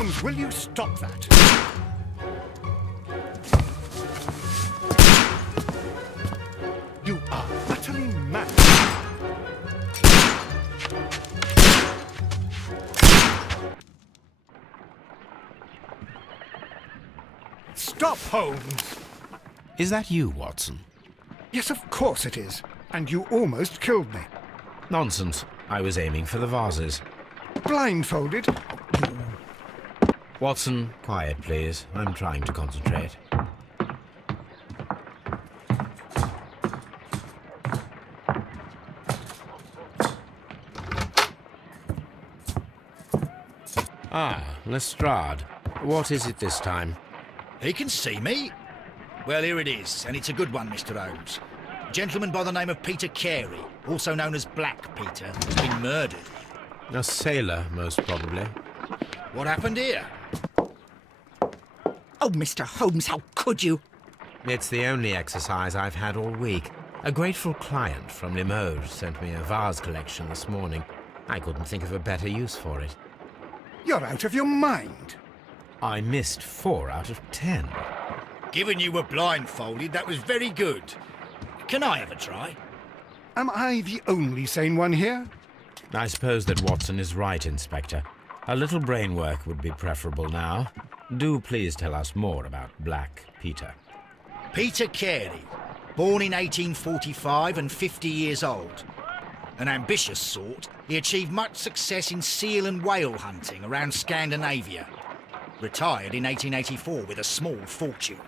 Holmes, will you stop that? You are utterly mad. Stop, Holmes! Is that you, Watson? Yes, of course it is. And you almost killed me. Nonsense. I was aiming for the vases. Blindfolded? Watson, quiet, please. I'm trying to concentrate. Ah, Lestrade. What is it this time? He can see me. Well, here it is, and it's a good one, Mr. Holmes. A gentleman by the name of Peter Carey, also known as Black Peter, has been murdered. A sailor, most probably. What happened here? Oh, Mr. Holmes, how could you? It's the only exercise I've had all week. A grateful client from Limoges sent me a vase collection this morning. I couldn't think of a better use for it. You're out of your mind. I missed 4 out of 10. Given you were blindfolded, that was very good. Can I have a try? Am I the only sane one here? I suppose that Watson is right, Inspector. A little brain work would be preferable now. Do please tell us more about Black Peter. Peter Carey, born in 1845 and 50 years old. An ambitious sort, he achieved much success in seal and whale hunting around Scandinavia. Retired in 1884 with a small fortune.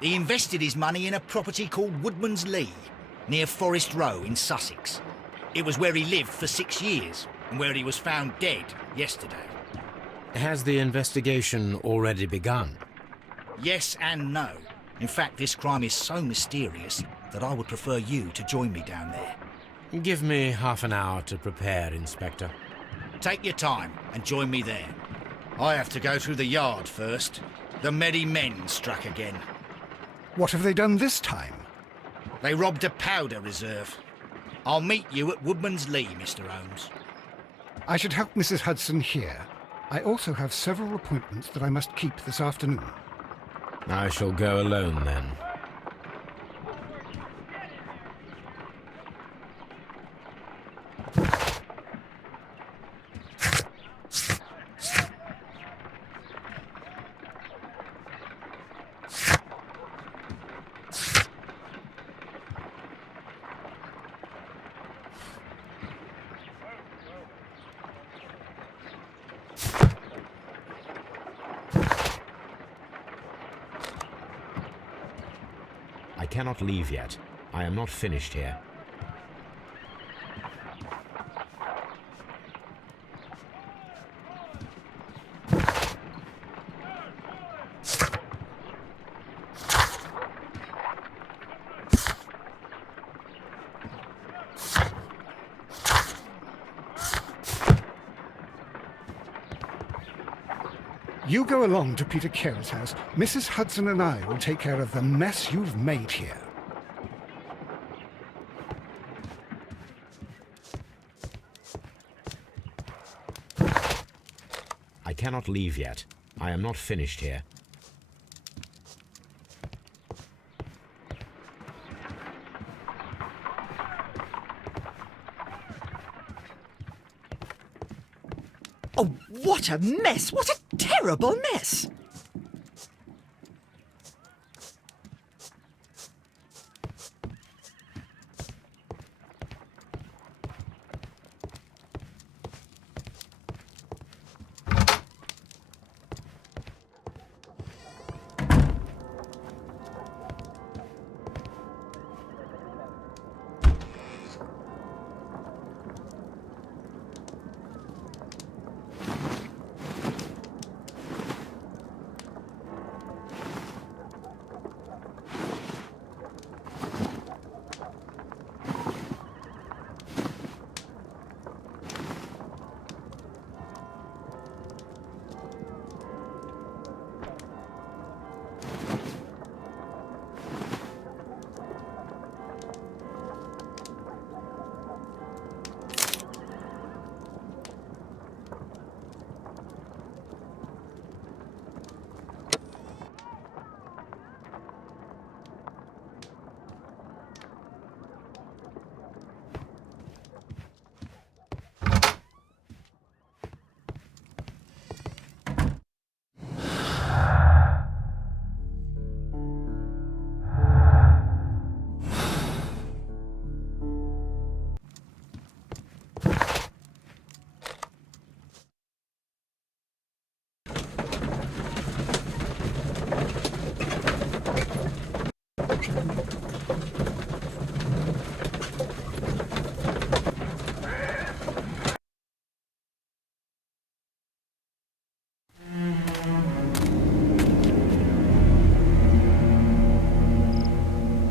He invested his money in a property called Woodman's Lee, near Forest Row in Sussex. It was where he lived for 6 years, and where he was found dead yesterday. Has the investigation already begun? Yes and no. In fact, this crime is so mysterious that I would prefer you to join me down there. Give me half an hour to prepare, Inspector. Take your time and join me there. I have to go through the yard first. The Merry Men struck again. What have they done this time? They robbed a powder reserve. I'll meet you at Woodman's Lee, Mr. Holmes. I should help Mrs. Hudson here. I also have several appointments that I must keep this afternoon. I shall go alone, then. I cannot leave yet. I am not finished here. You go along to Peter Carey's house. Mrs. Hudson and I will take care of the mess you've made here. I cannot leave yet. I am not finished here. Oh, what a mess! What a terrible mess!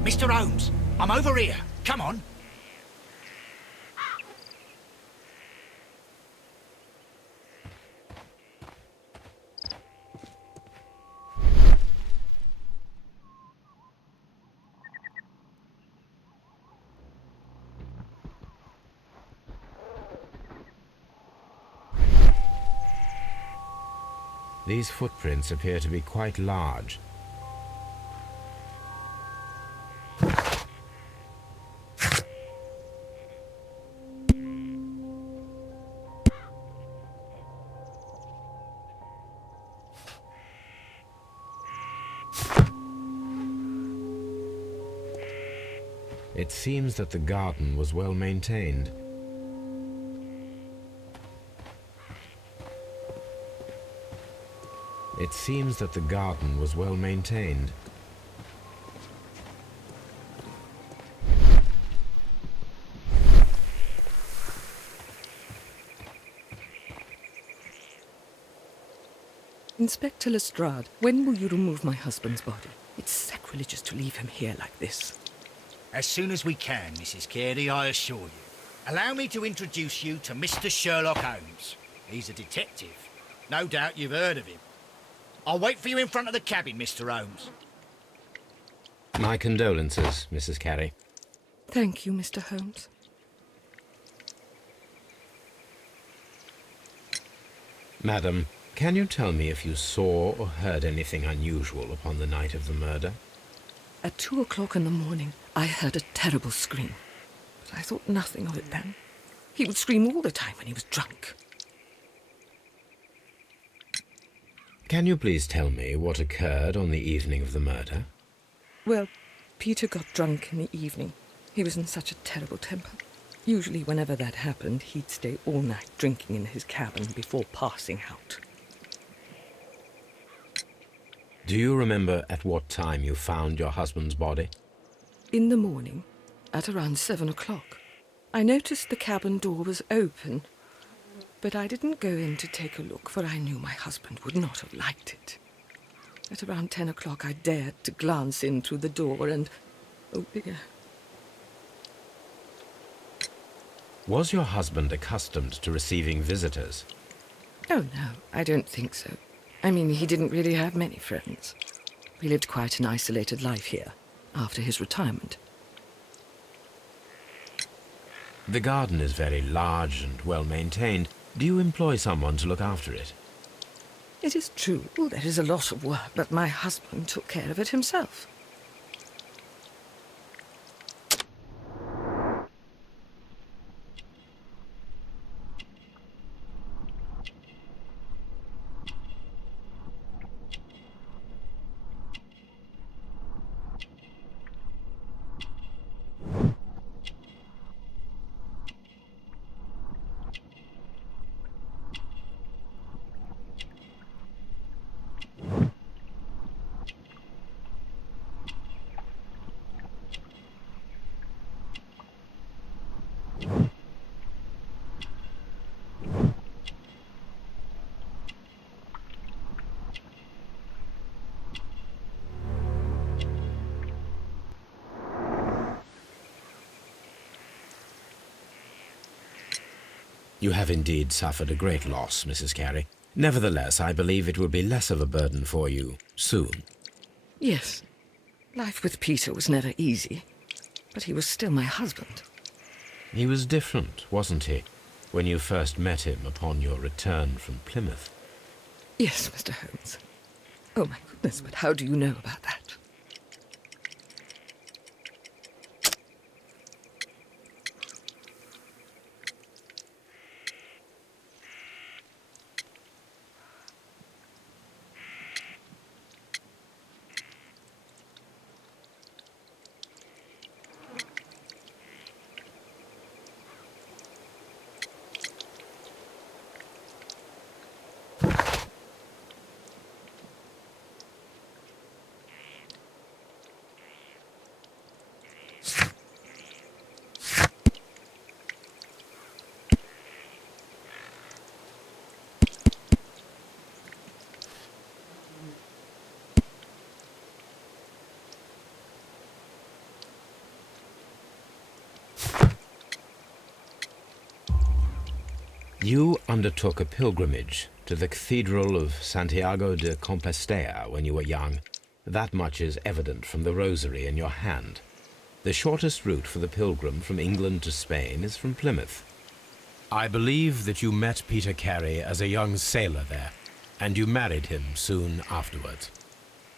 Mr. Holmes, I'm over here. Come on. These footprints appear to be quite large. It seems that the garden was well maintained. It seems that the garden was well maintained. Inspector Lestrade, when will you remove my husband's body? It's sacrilegious to leave him here like this. As soon as we can, Mrs. Carey, I assure you. Allow me to introduce you to Mr. Sherlock Holmes. He's a detective. No doubt you've heard of him. I'll wait for you in front of the cabin, Mr. Holmes. My condolences, Mrs. Carey. Thank you, Mr. Holmes. Madam, can you tell me if you saw or heard anything unusual upon the night of the murder? At 2 o'clock in the morning, I heard a terrible scream. But I thought nothing of it then. He would scream all the time when he was drunk. Can you please tell me what occurred on the evening of the murder? Well, Peter got drunk in the evening. He was in such a terrible temper. Usually, whenever that happened, he'd stay all night drinking in his cabin before passing out. Do you remember at what time you found your husband's body? In the morning, at around 7 o'clock, I noticed the cabin door was open, but I didn't go in to take a look, for I knew my husband would not have liked it. At around 10 o'clock, I dared to glance in through the door and... oh dear. Was your husband accustomed to receiving visitors? Oh, no, I don't think so. I mean, he didn't really have many friends. He lived quite an isolated life here, after his retirement. The garden is very large and well maintained. Do you employ someone to look after it? It is true, there is a lot of work, but my husband took care of it himself. You have indeed suffered a great loss, Mrs. Carey. Nevertheless, I believe it will be less of a burden for you soon. Yes, life with Peter was never easy, but he was still my husband. He was different, wasn't he, when you first met him upon your return from Plymouth? Yes, Mr. Holmes. Oh, my goodness, but how do you know about that? You undertook a pilgrimage to the Cathedral of Santiago de Compostela when you were young. That much is evident from the rosary in your hand. The shortest route for the pilgrim from England to Spain is from Plymouth. I believe that you met Peter Carey as a young sailor there, and you married him soon afterwards.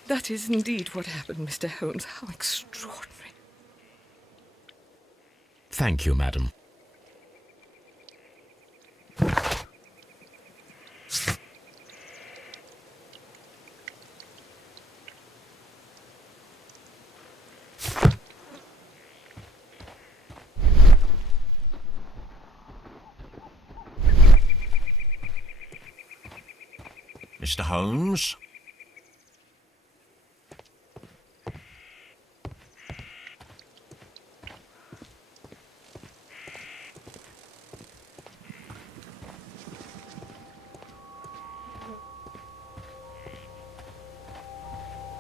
That is indeed what happened, Mr. Holmes. How extraordinary. Thank you, madam. Mr. Holmes?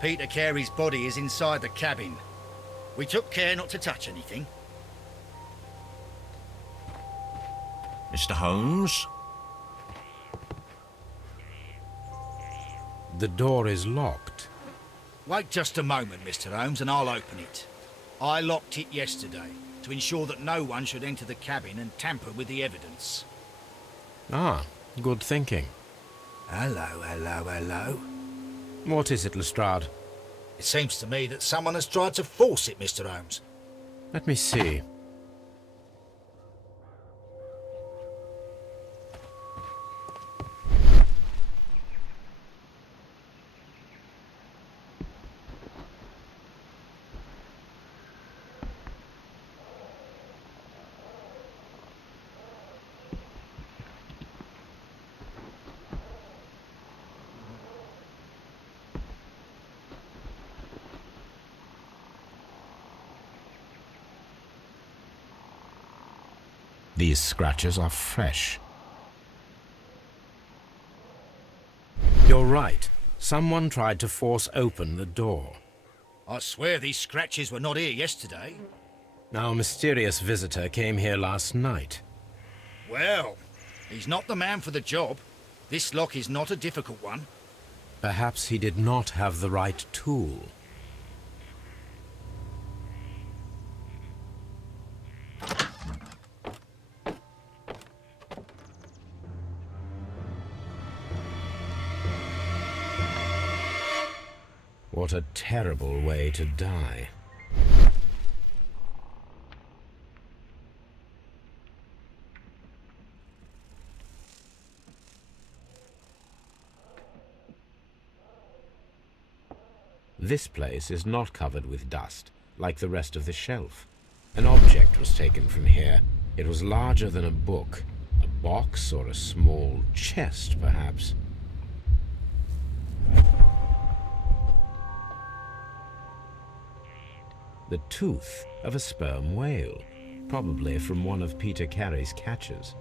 Peter Carey's body is inside the cabin. We took care not to touch anything. Mr. Holmes? The door is locked. Wait just a moment, Mr. Holmes, and I'll open it. I locked it yesterday to ensure that no one should enter the cabin and tamper with the evidence. Ah, good thinking. Hello, hello, hello. What is it, Lestrade? It seems to me that someone has tried to force it, Mr. Holmes. Let me see. These scratches are fresh. You're right. Someone tried to force open the door. I swear these scratches were not here yesterday. Our mysterious visitor came here last night. Well, he's not the man for the job. This lock is not a difficult one. Perhaps he did not have the right tool. What a terrible way to die. This place is not covered with dust, like the rest of the shelf. An object was taken from here. It was larger than a book, a box or a small chest, perhaps. The tooth of a sperm whale, probably from one of Peter Carey's catches.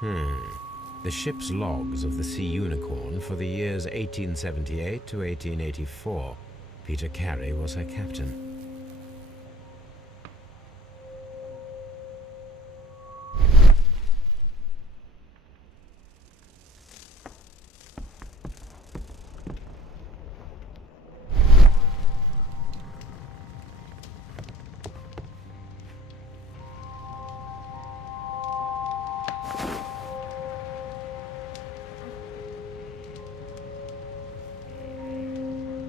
The ship's logs of the Sea Unicorn for the years 1878 to 1884. Peter Carey was her captain.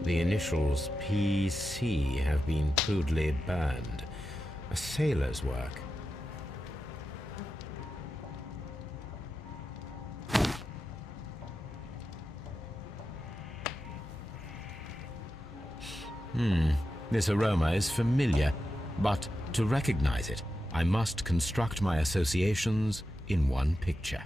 The initials PC have been crudely burned. A sailor's work. This aroma is familiar, but to recognize it, I must construct my associations in one picture.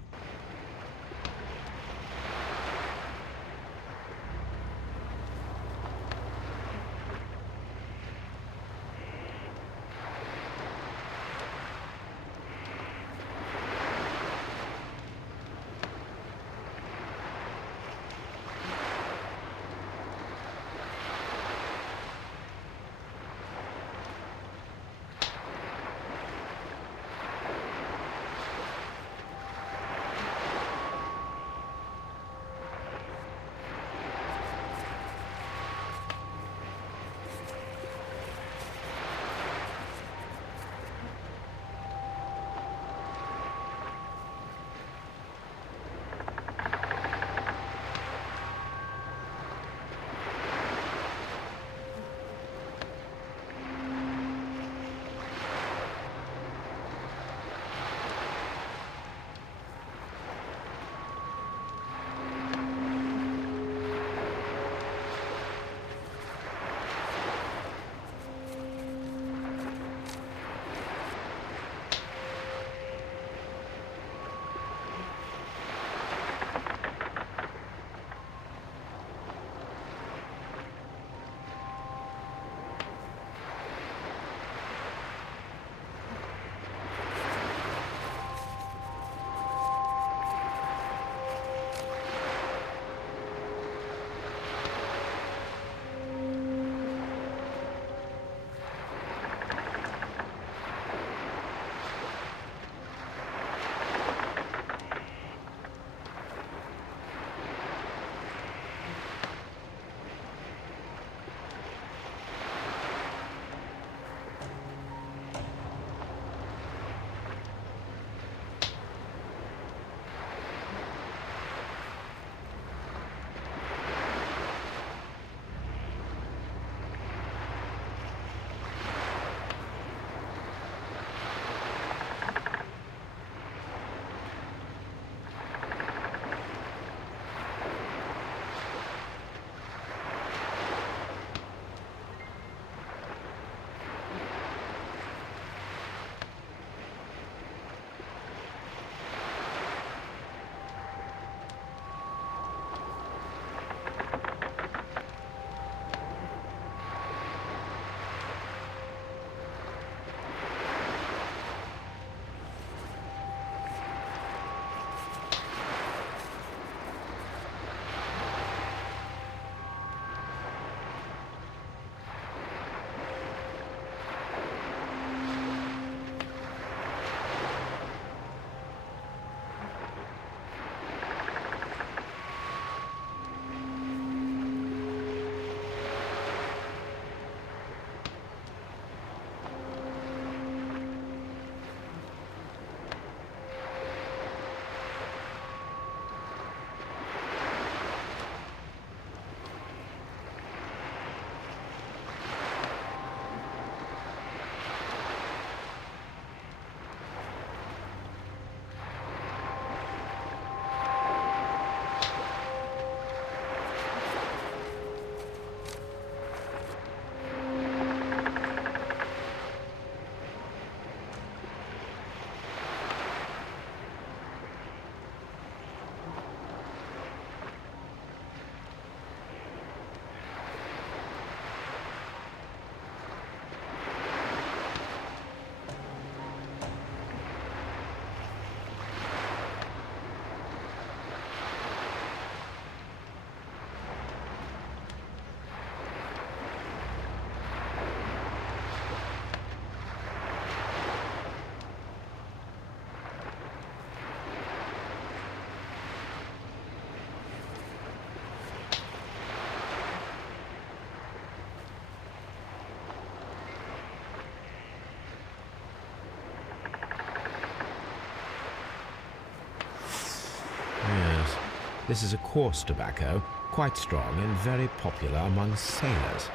This is a coarse tobacco, quite strong and very popular among sailors.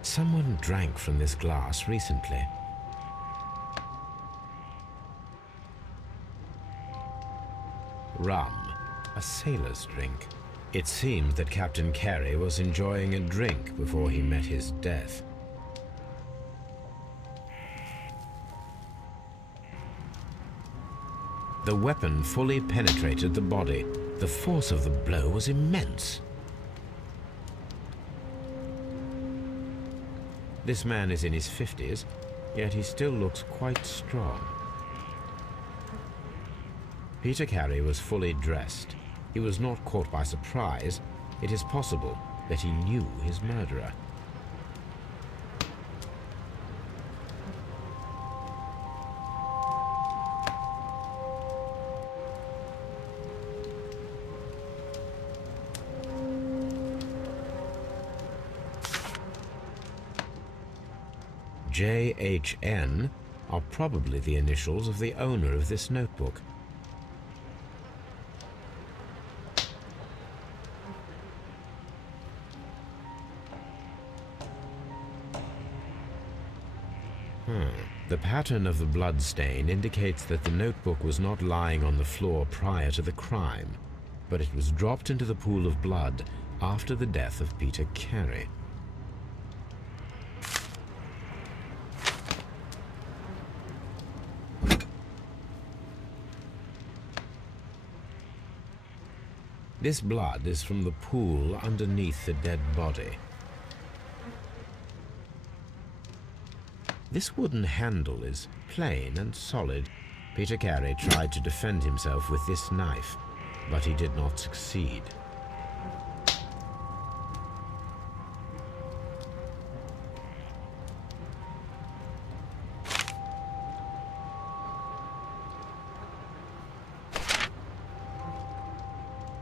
Someone drank from this glass recently. Rum, a sailor's drink. It seems that Captain Carey was enjoying a drink before he met his death. The weapon fully penetrated the body. The force of the blow was immense. This man is in his 50s, yet he still looks quite strong. Peter Carey was fully dressed. He was not caught by surprise. It is possible that he knew his murderer. JHN are probably the initials of the owner of this notebook. The pattern of the blood stain indicates that the notebook was not lying on the floor prior to the crime, but it was dropped into the pool of blood after the death of Peter Carey. This blood is from the pool underneath the dead body. This wooden handle is plain and solid. Peter Carey tried to defend himself with this knife, but he did not succeed.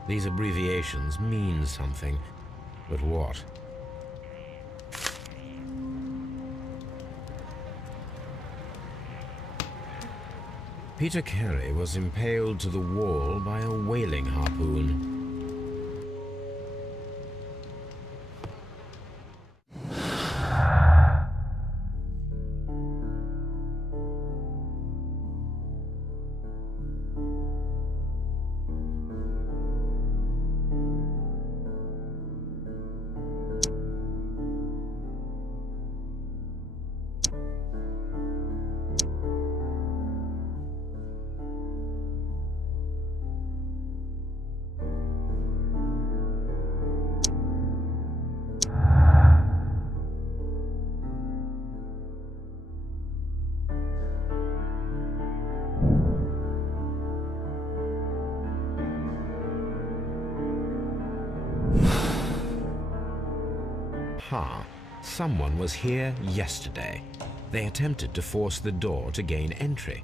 These abbreviations mean something, but what? Peter Carey was impaled to the wall by a whaling harpoon. Someone was here yesterday. They attempted to force the door to gain entry.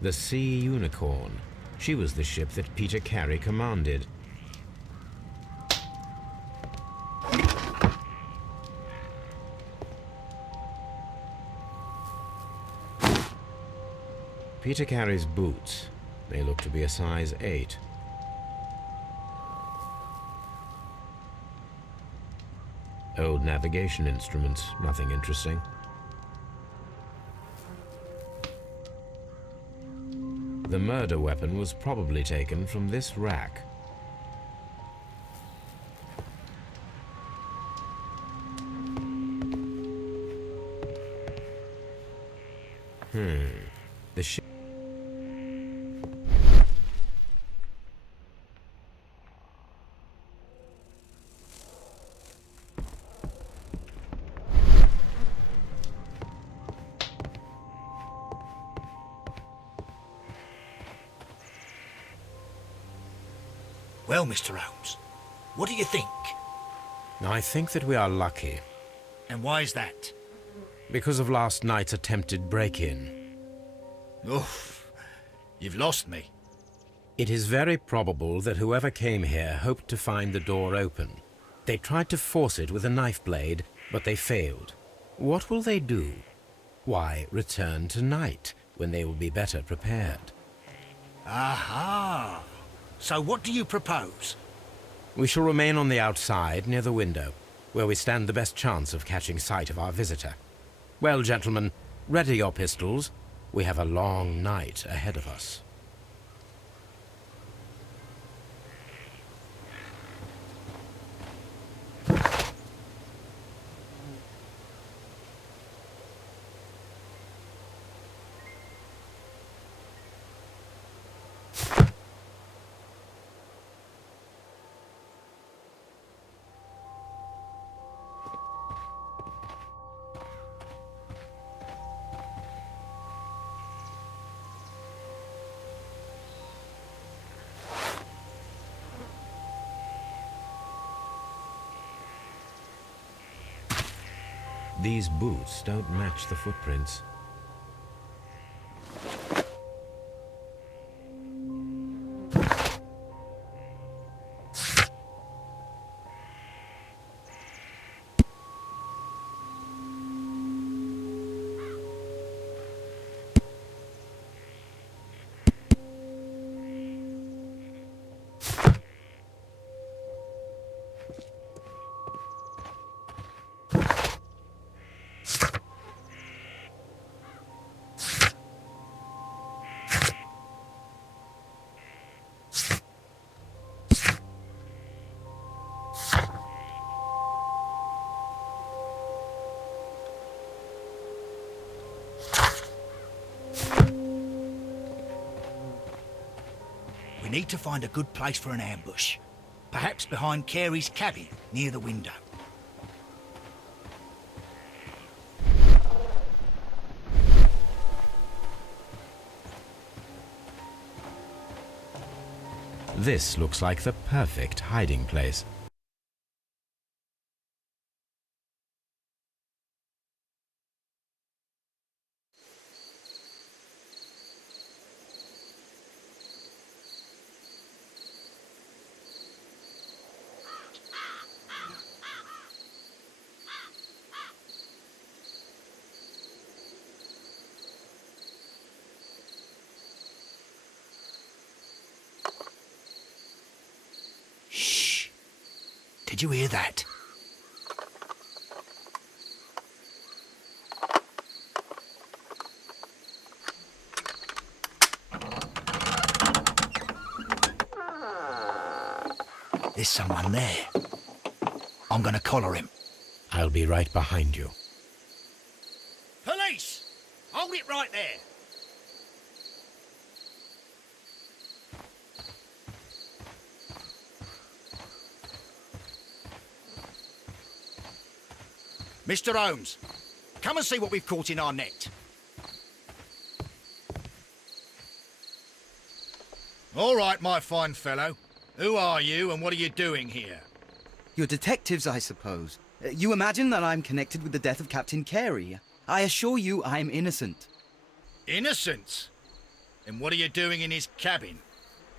The Sea Unicorn. She was the ship that Peter Carey commanded. Peter Carey's boots. They look to be a size 8. Old navigation instruments, nothing interesting. The murder weapon was probably taken from this rack. The ship. Well, Mr. Holmes, what do you think? I think that we are lucky And why is that? because of last night's attempted break-in. Oof, you've lost me. It is very probable that whoever came here hoped to find the door open. They tried to force it with a knife blade, but they failed. What will they do? Why, return tonight, when they will be better prepared. Aha! So what do you propose? We shall remain on the outside, near the window, where we stand the best chance of catching sight of our visitor. Well, gentlemen, ready your pistols. We have a long night ahead of us. These boots don't match the footprints. We need to find a good place for an ambush. Perhaps behind Carey's cabin, near the window. This looks like the perfect hiding place. Shh! Did you hear that? There's someone there. I'm gonna collar him. I'll be right behind you. Police! Hold it right there! Mr. Holmes, come and see what we've caught in our net. All right, my fine fellow. Who are you and what are you doing here? You're detectives, I suppose. You imagine that I'm connected with the death of Captain Carey. I assure you I'm innocent. Innocent? And what are you doing in his cabin?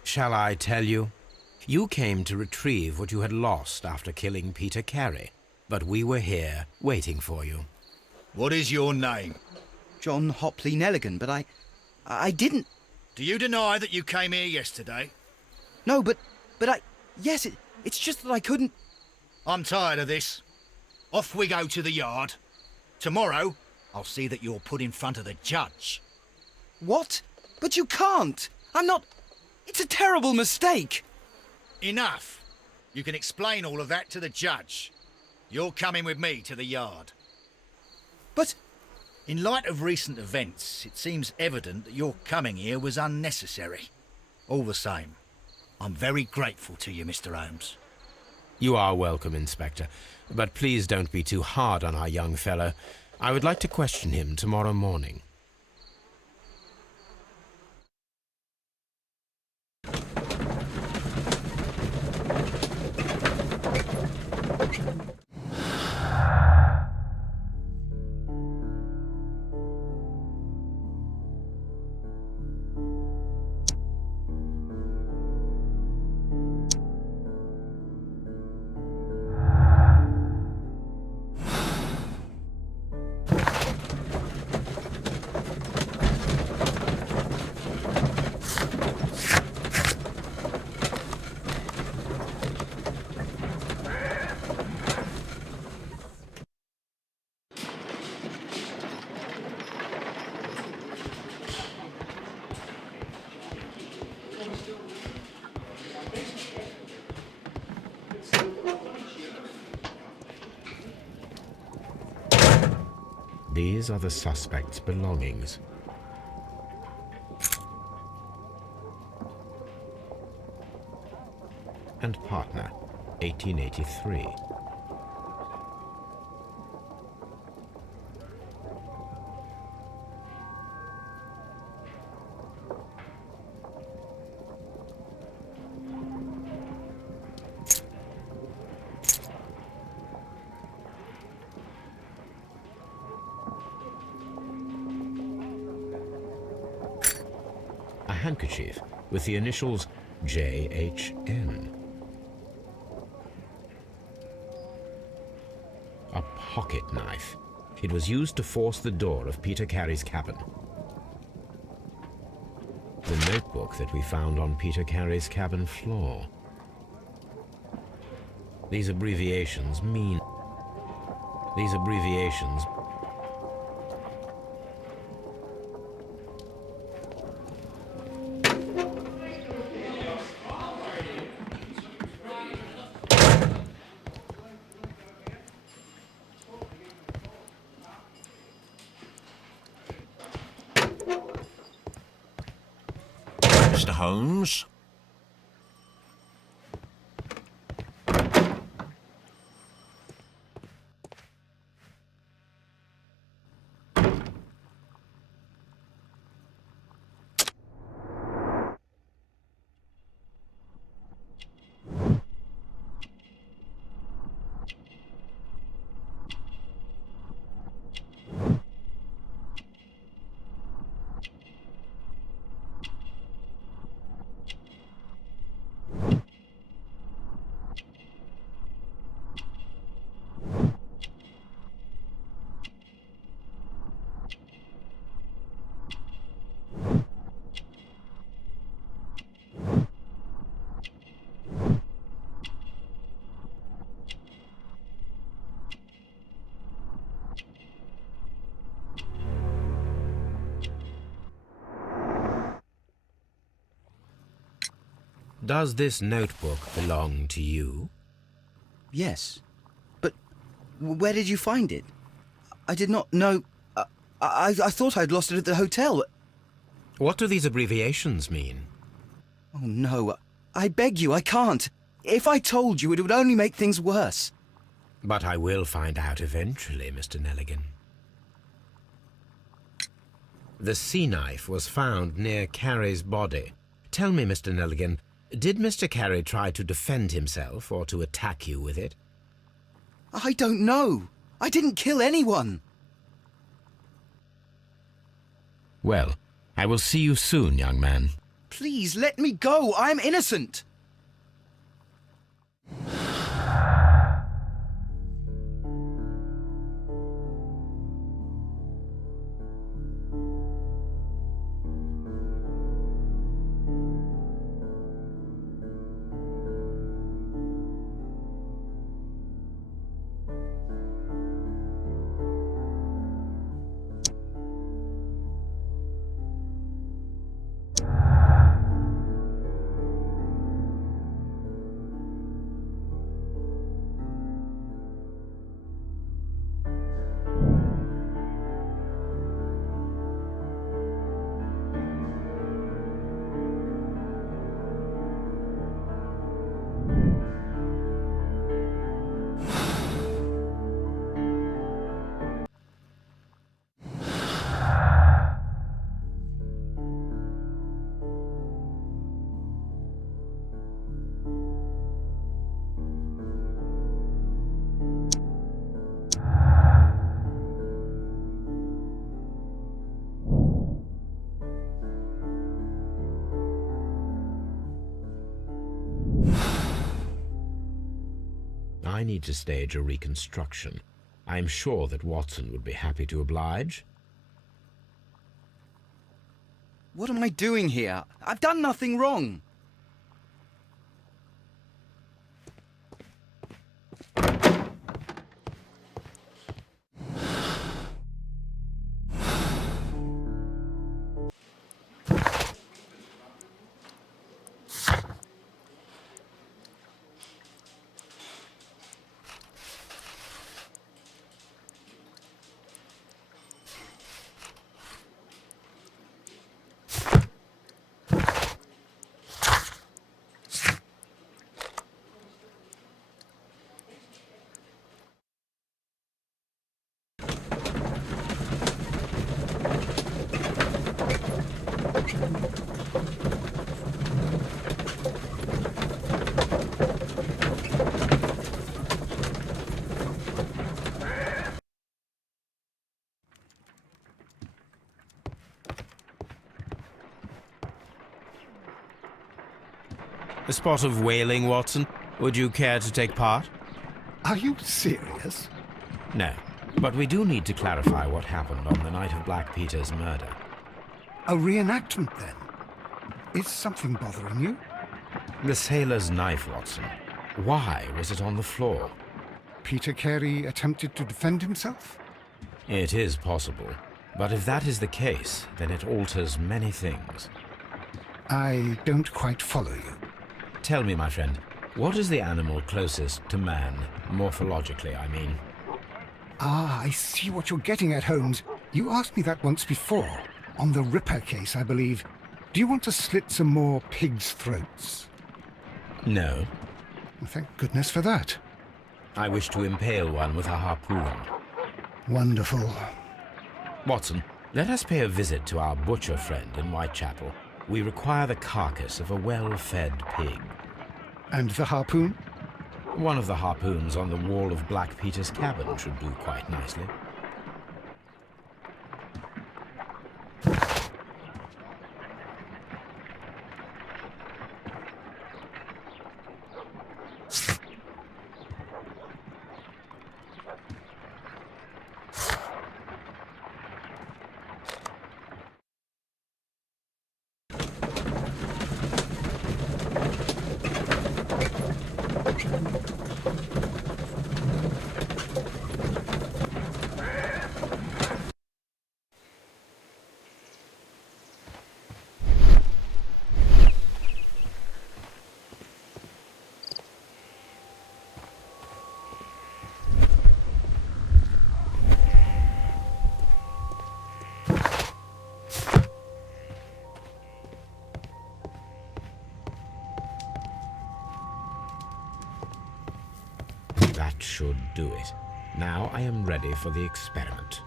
Shall I tell you? You came to retrieve what you had lost after killing Peter Carey, but we were here waiting for you. What is your name? John Hopley Nelligan, but I didn't... Do you deny that you came here yesterday? No, but yes, it's just that I couldn't... I'm tired of this. Off we go to the yard. Tomorrow, I'll see that you're put in front of the judge. What? But you can't! I'm not... It's a terrible mistake! Enough. You can explain all of that to the judge. You're coming with me to the yard. But... In light of recent events, it seems evident that your coming here was unnecessary. All the same, I'm very grateful to you, Mr. Holmes. You are welcome, Inspector, but please don't be too hard on our young fellow. I would like to question him tomorrow morning. These are the suspect's belongings. And partner, 1883. A handkerchief with the initials JHN. A pocket knife. It was used to force the door of Peter Carey's cabin. The notebook that we found on Peter Carey's cabin floor. These abbreviations mean... These abbreviations... Mr. Holmes? Does this notebook belong to you? Yes. But where did you find it? I did not know... I thought I'd lost it at the hotel. What do these abbreviations mean? Oh, no. I beg you, I can't. If I told you, it would only make things worse. But I will find out eventually, Mr. Nelligan. The sea knife was found near Carey's body. Tell me, Mr. Nelligan, did Mr. Carey try to defend himself or to attack you with it? I don't know. I didn't kill anyone. Well, I will see you soon, young man. Please, let me go. I'm innocent. I need to stage a reconstruction. I'm sure that Watson would be happy to oblige. What am I doing here? I've done nothing wrong. A spot of whaling, Watson? Would you care to take part? Are you serious? No, but we do need to clarify what happened on the night of Black Peter's murder. A reenactment, then? Is something bothering you? The sailor's knife, Watson. Why was it on the floor? Peter Carey attempted to defend himself? It is possible, but if that is the case, then it alters many things. I don't quite follow you. Tell me, my friend, what is the animal closest to man, morphologically, I mean? Ah, I see what you're getting at, Holmes. You asked me that once before, on the Ripper case, I believe. Do you want to slit some more pigs' throats? No. Well, thank goodness for that. I wish to impale one with a harpoon. Wonderful. Watson, let us pay a visit to our butcher friend in Whitechapel. We require the carcass of a well-fed pig. And the harpoon? One of the harpoons on the wall of Black Peter's cabin should do quite nicely. That should do it. Now I am ready for the experiment.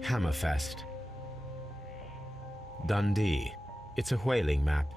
Hammerfest. Dundee. It's a whaling map.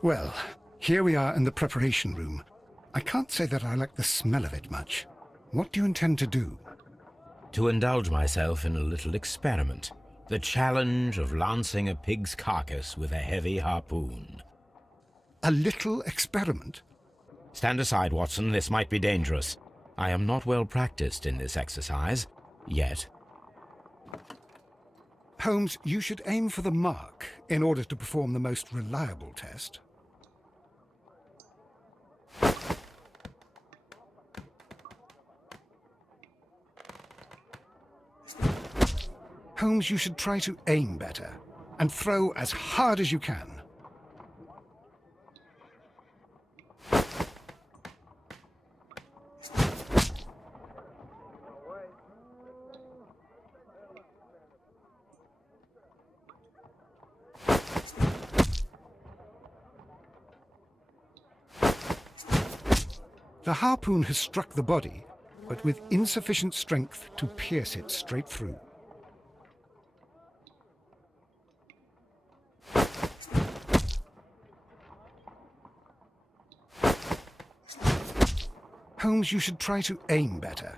Well, here we are in the preparation room. I can't say that I like the smell of it much. What do you intend to do? To indulge myself in a little experiment. The challenge of lancing a pig's carcass with a heavy harpoon. A little experiment? Stand aside, Watson. This might be dangerous. I am not well practiced in this exercise, yet. Holmes, you should aim for the mark in order to perform the most reliable test. Holmes, you should try to aim better and throw as hard as you can. The harpoon has struck the body, but with insufficient strength to pierce it straight through. Holmes, you should try to aim better.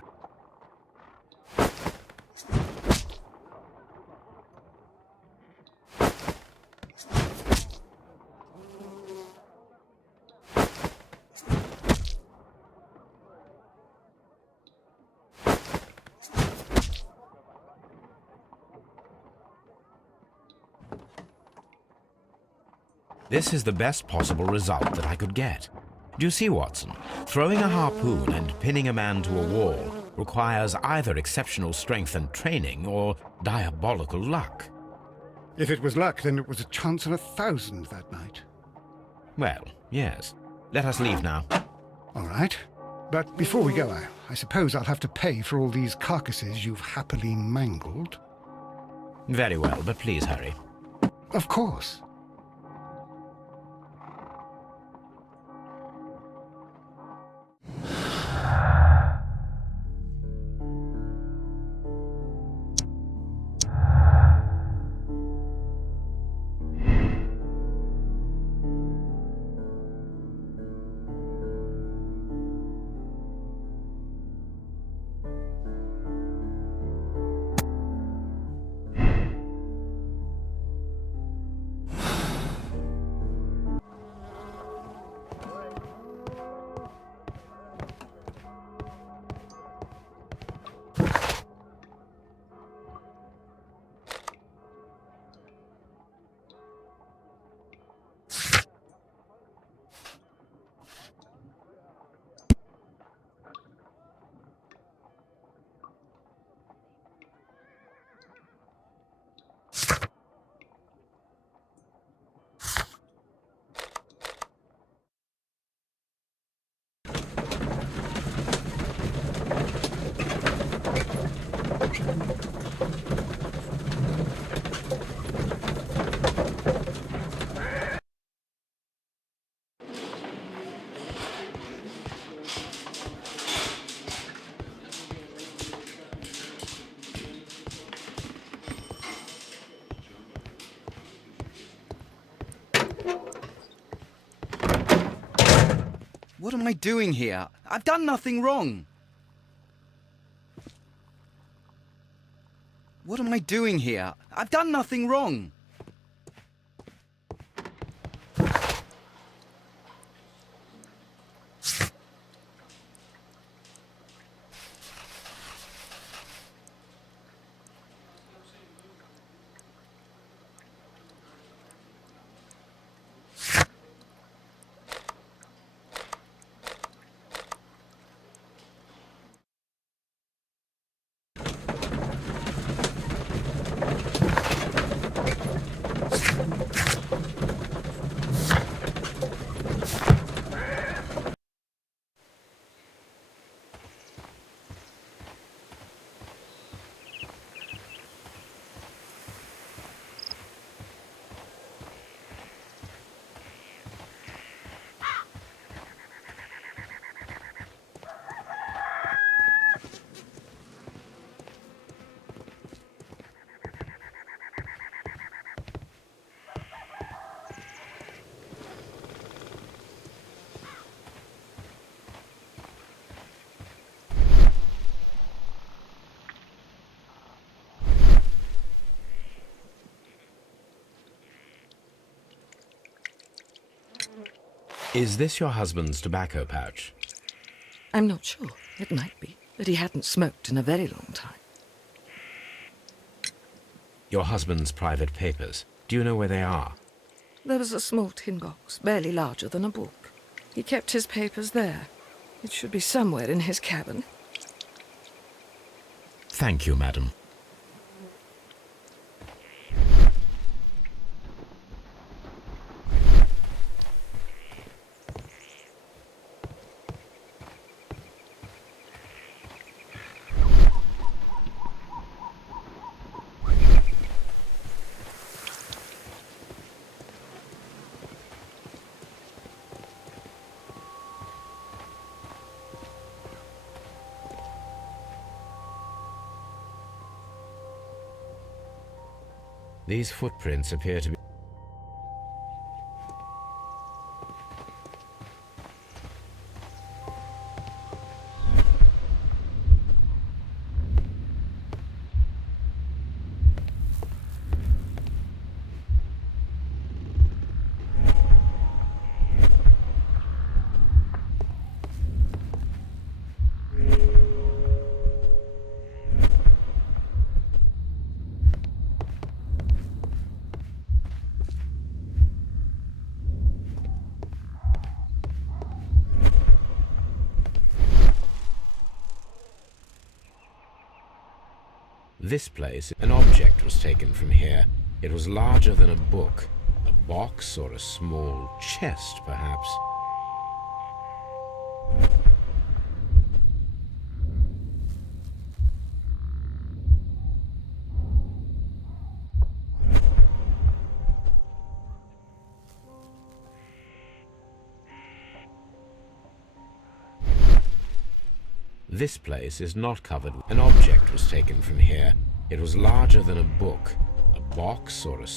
This is the best possible result that I could get. Do you see, Watson? Throwing a harpoon and pinning a man to a wall requires either exceptional strength and training or diabolical luck. If it was luck, then it was a chance in 1,000 that night. Well, yes. Let us leave now. All right. But before we go, I suppose I'll have to pay for all these carcasses you've happily mangled. Very well, but please hurry. Of course. What am I doing here? I've done nothing wrong. What am I doing here? I've done nothing wrong. Is this your husband's tobacco pouch? I'm not sure. It might be, but he hadn't smoked in a very long time. Your husband's private papers. Do you know where they are? There was a small tin box, barely larger than a book. He kept his papers there. It should be somewhere in his cabin. Thank you, madam. These footprints appear to be... This place, an object was taken from here. It was larger than a book, a box or a small chest, perhaps. This place is not covered. An object was taken from here. It was larger than a book, a box or a...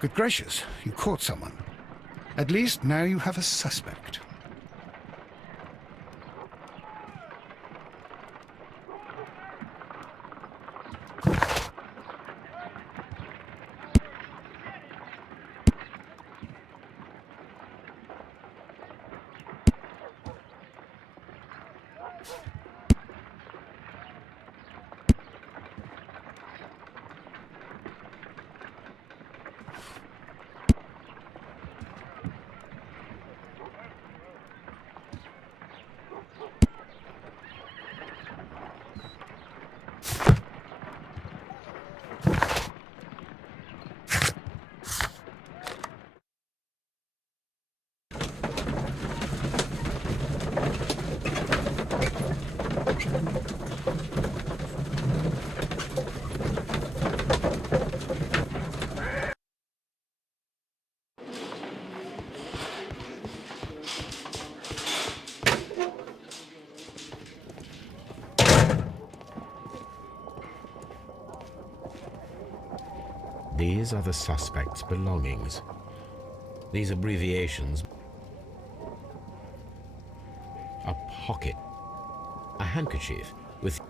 Good gracious, you caught someone. At least now you have a suspect. These are the suspect's belongings. These abbreviations: a pocket, a handkerchief with...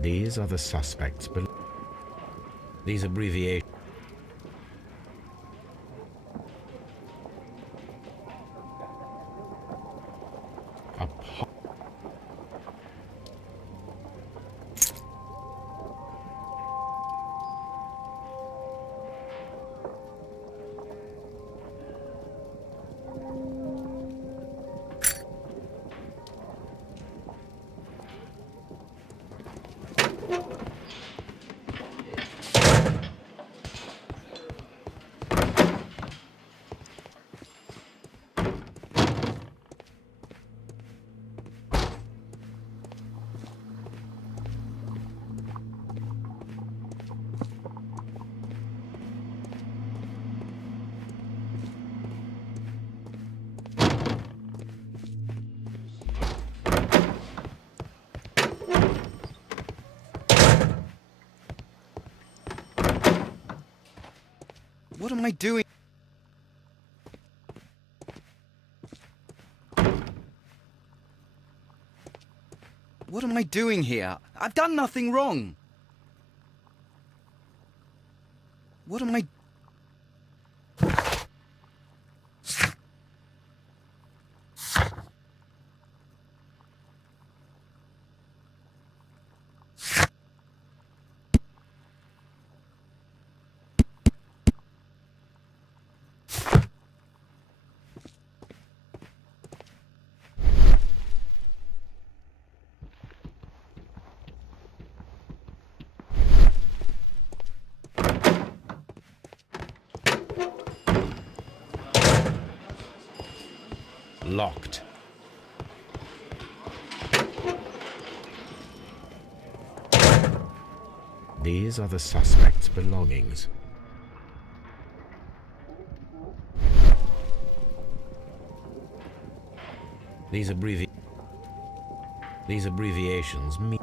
These are the suspect's These abbreviations... a po... What am I doing? What am I doing here? I've done nothing wrong. What am I... Locked. These are the suspect's belongings. These abbreviations mean...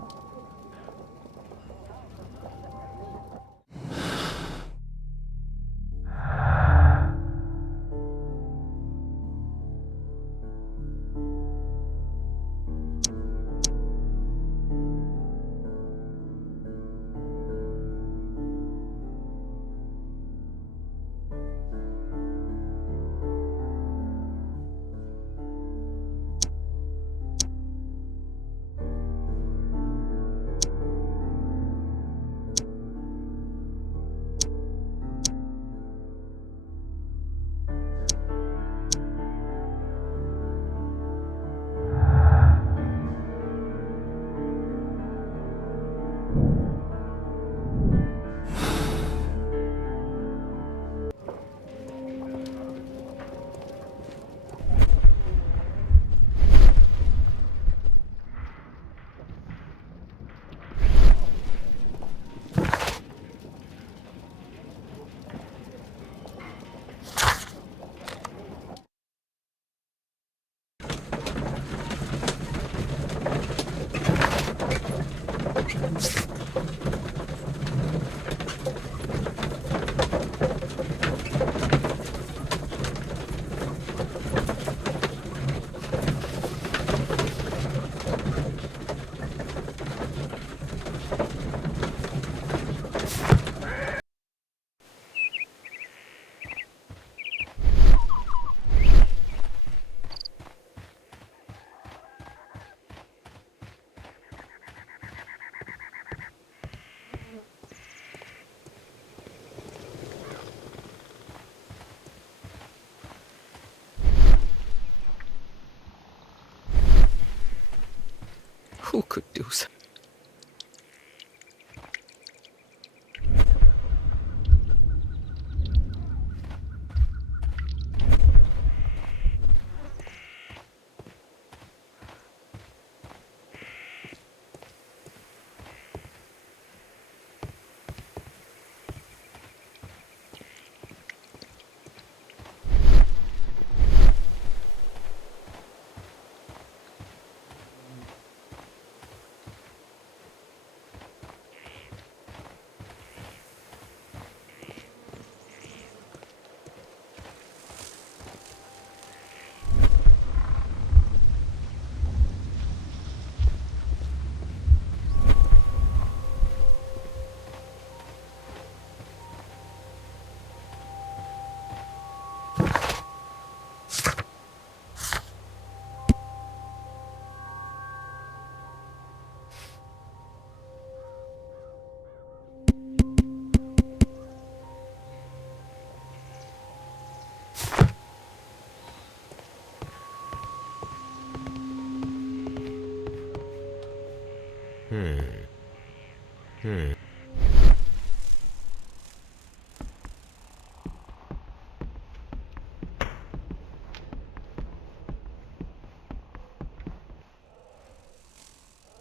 Who could do so?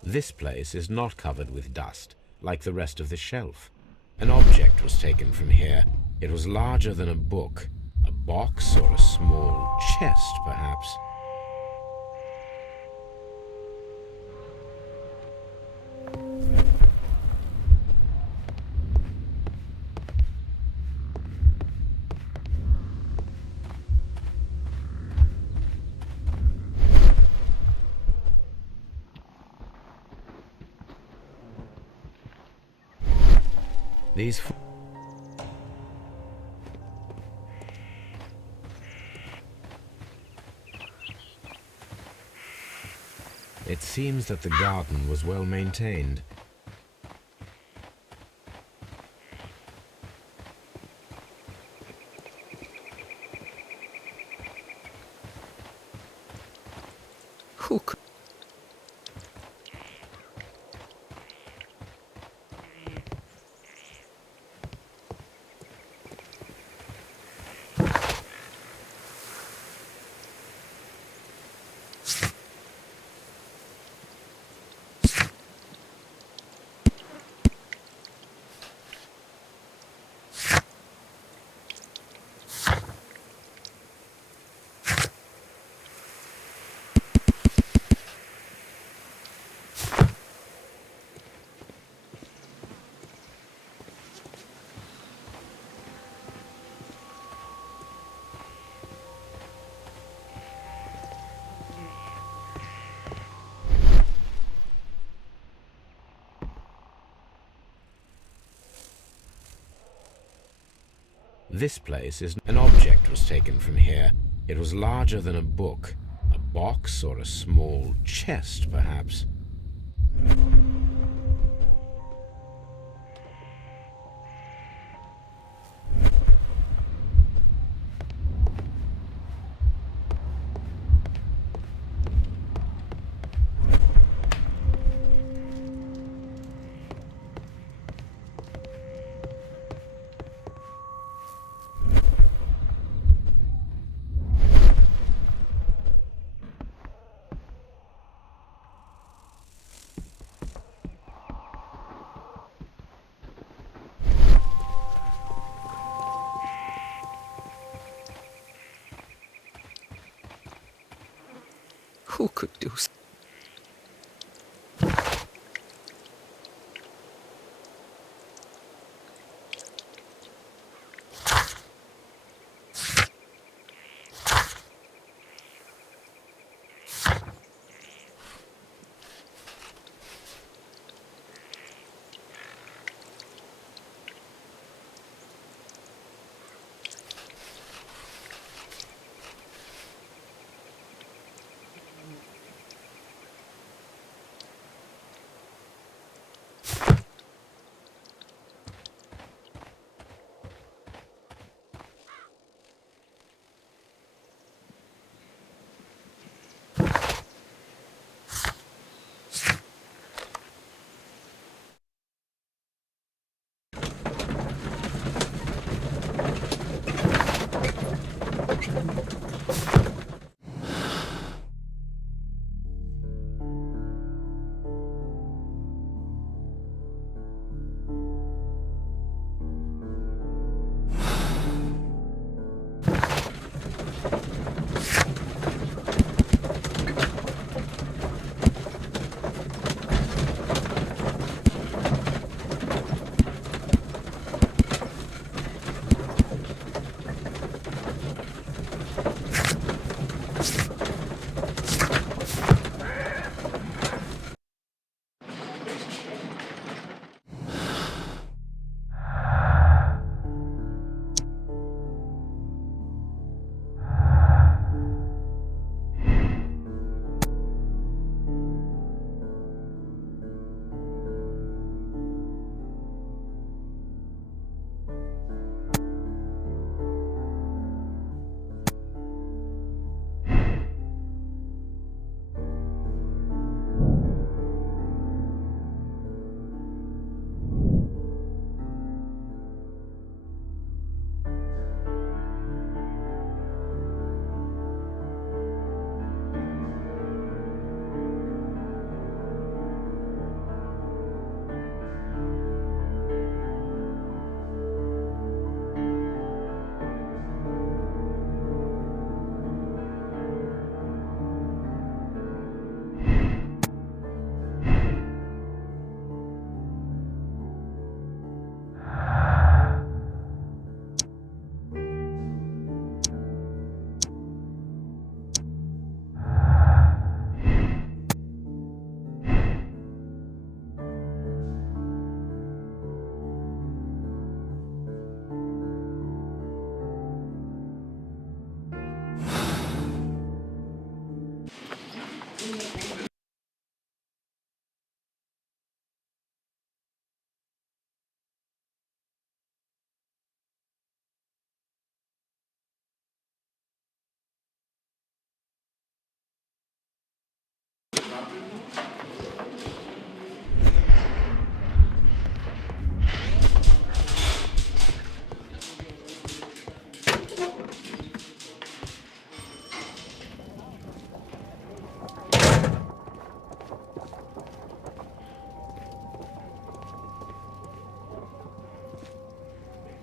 This place is not covered with dust, like the rest of the shelf. An object was taken from here. It was larger than a book. A box or a small chest, perhaps. These It seems that the garden was well maintained. Who could... This place is... An object was taken from here. It was larger than a book. A box or a small chest, perhaps. Who could do so?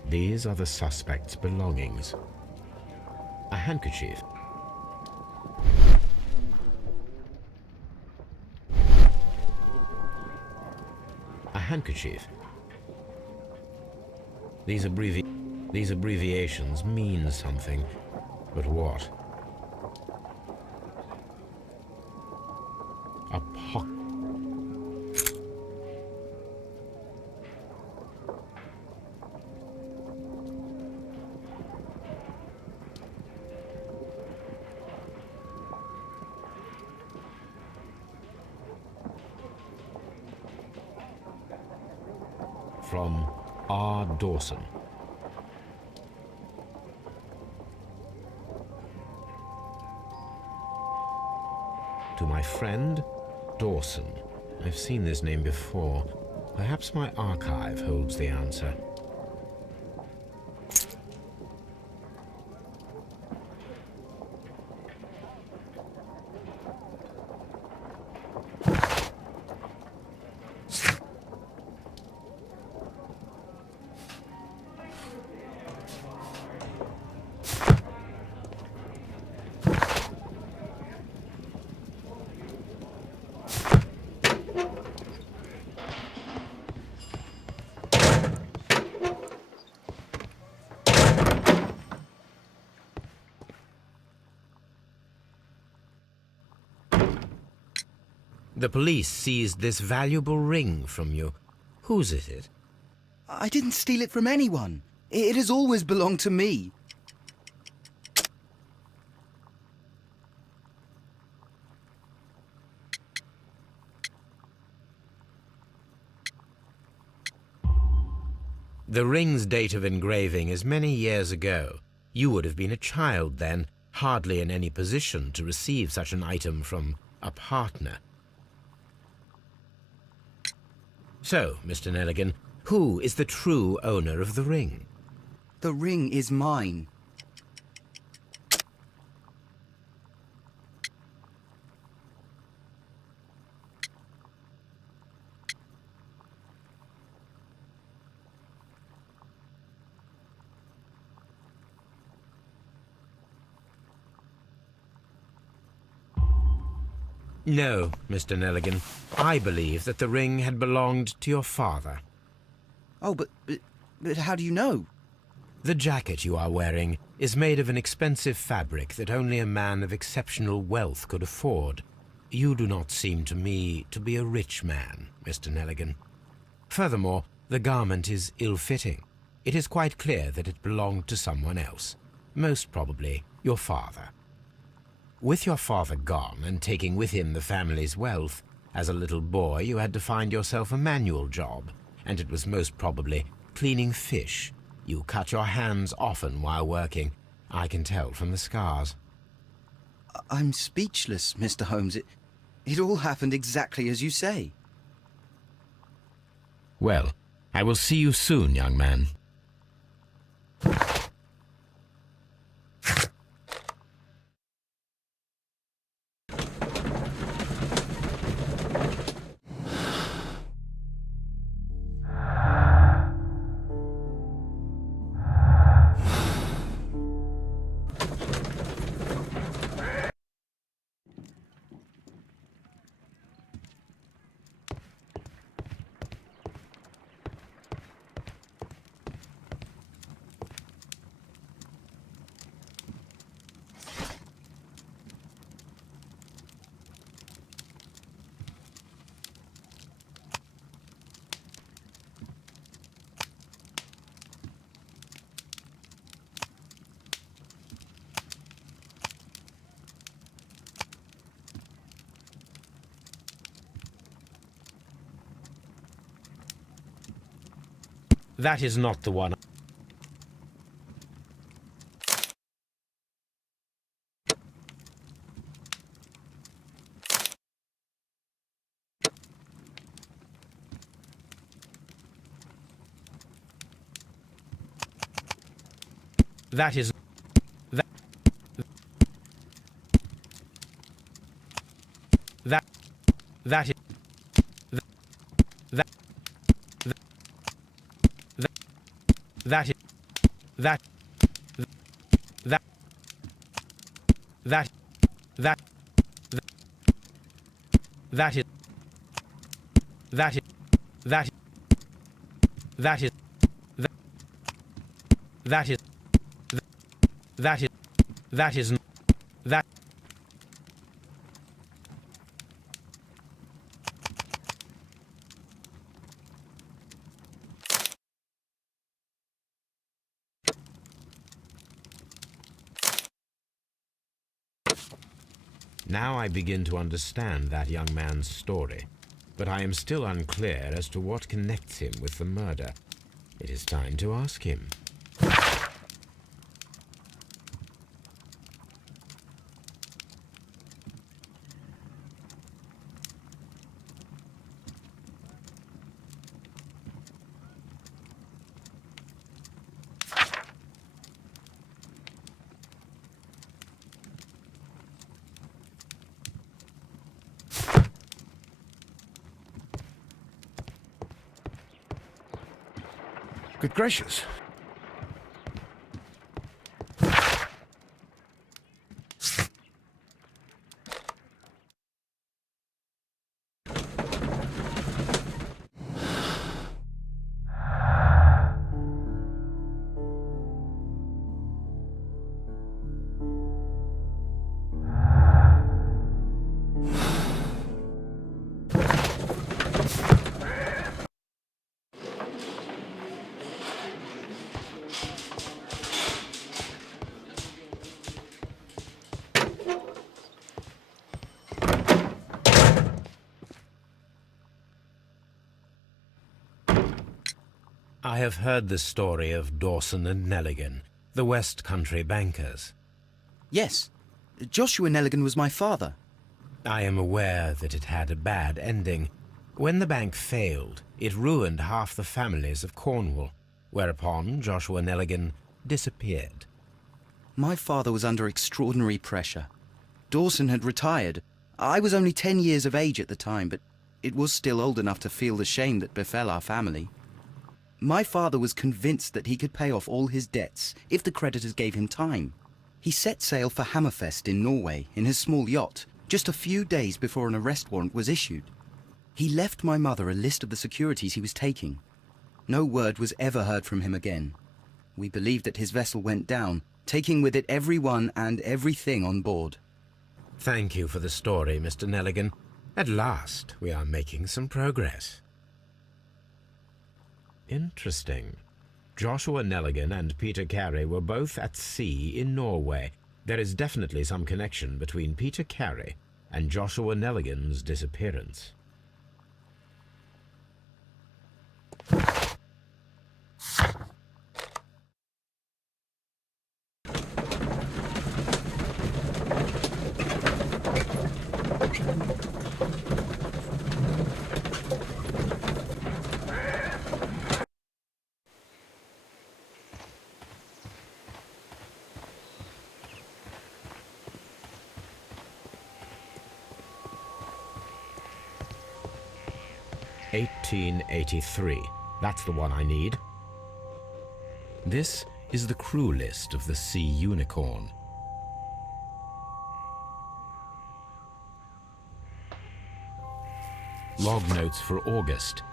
These are the suspect's belongings. A handkerchief. A handkerchief. These abbreviations mean something, but what? A pocket. From R. Dawson. To my friend, Dawson. I've seen this name before. Perhaps my archive holds the answer. The police seized this valuable ring from you. Whose is it? I didn't steal it from anyone. It has always belonged to me. The ring's date of engraving is many years ago. You would have been a child then, hardly in any position to receive such an item from a partner. So, Mr. Nelligan, who is the true owner of the ring? The ring is mine. No, Mr. Nelligan. I believe that the ring had belonged to your father. Oh, but how do you know? The jacket you are wearing is made of an expensive fabric that only a man of exceptional wealth could afford. You do not seem to me to be a rich man, Mr. Nelligan. Furthermore, the garment is ill-fitting. It is quite clear that it belonged to someone else, most probably your father. With your father gone and taking with him the family's wealth, as a little boy you had to find yourself a manual job, and it was most probably cleaning fish. You cut your hands often while working. I can tell from the scars. I'm speechless, Mr. Holmes. It all happened exactly as you say. Well, I will see you soon, young man. That is not the one. That is... That... That... That is... That... That... That is... That... That... That... That... That is... That is... That... That is... That is... That is... That is... That... Now I begin to understand that young man's story, but I am still unclear as to what connects him with the murder. It is time to ask him. Good gracious. I have heard the story of Dawson and Nelligan, the West Country bankers. Yes, Joshua Nelligan was my father. I am aware that it had a bad ending. When the bank failed, it ruined half the families of Cornwall, whereupon Joshua Nelligan disappeared. My father was under extraordinary pressure. Dawson had retired. I was only 10 years of age at the time, but it was still old enough to feel the shame that befell our family. My father was convinced that he could pay off all his debts if the creditors gave him time. He set sail for Hammerfest in Norway in his small yacht, just a few days before an arrest warrant was issued. He left my mother a list of the securities he was taking. No word was ever heard from him again. We believe that his vessel went down, taking with it everyone and everything on board. Thank you for the story, Mr. Nelligan. At last, we are making some progress. Interesting. Joshua Nelligan and Peter Carey were both at sea in Norway. There is definitely some connection between Peter Carey and Joshua Nelligan's disappearance. "1883. That's the one I need. This is the crew list of the Sea Unicorn. Log notes for August.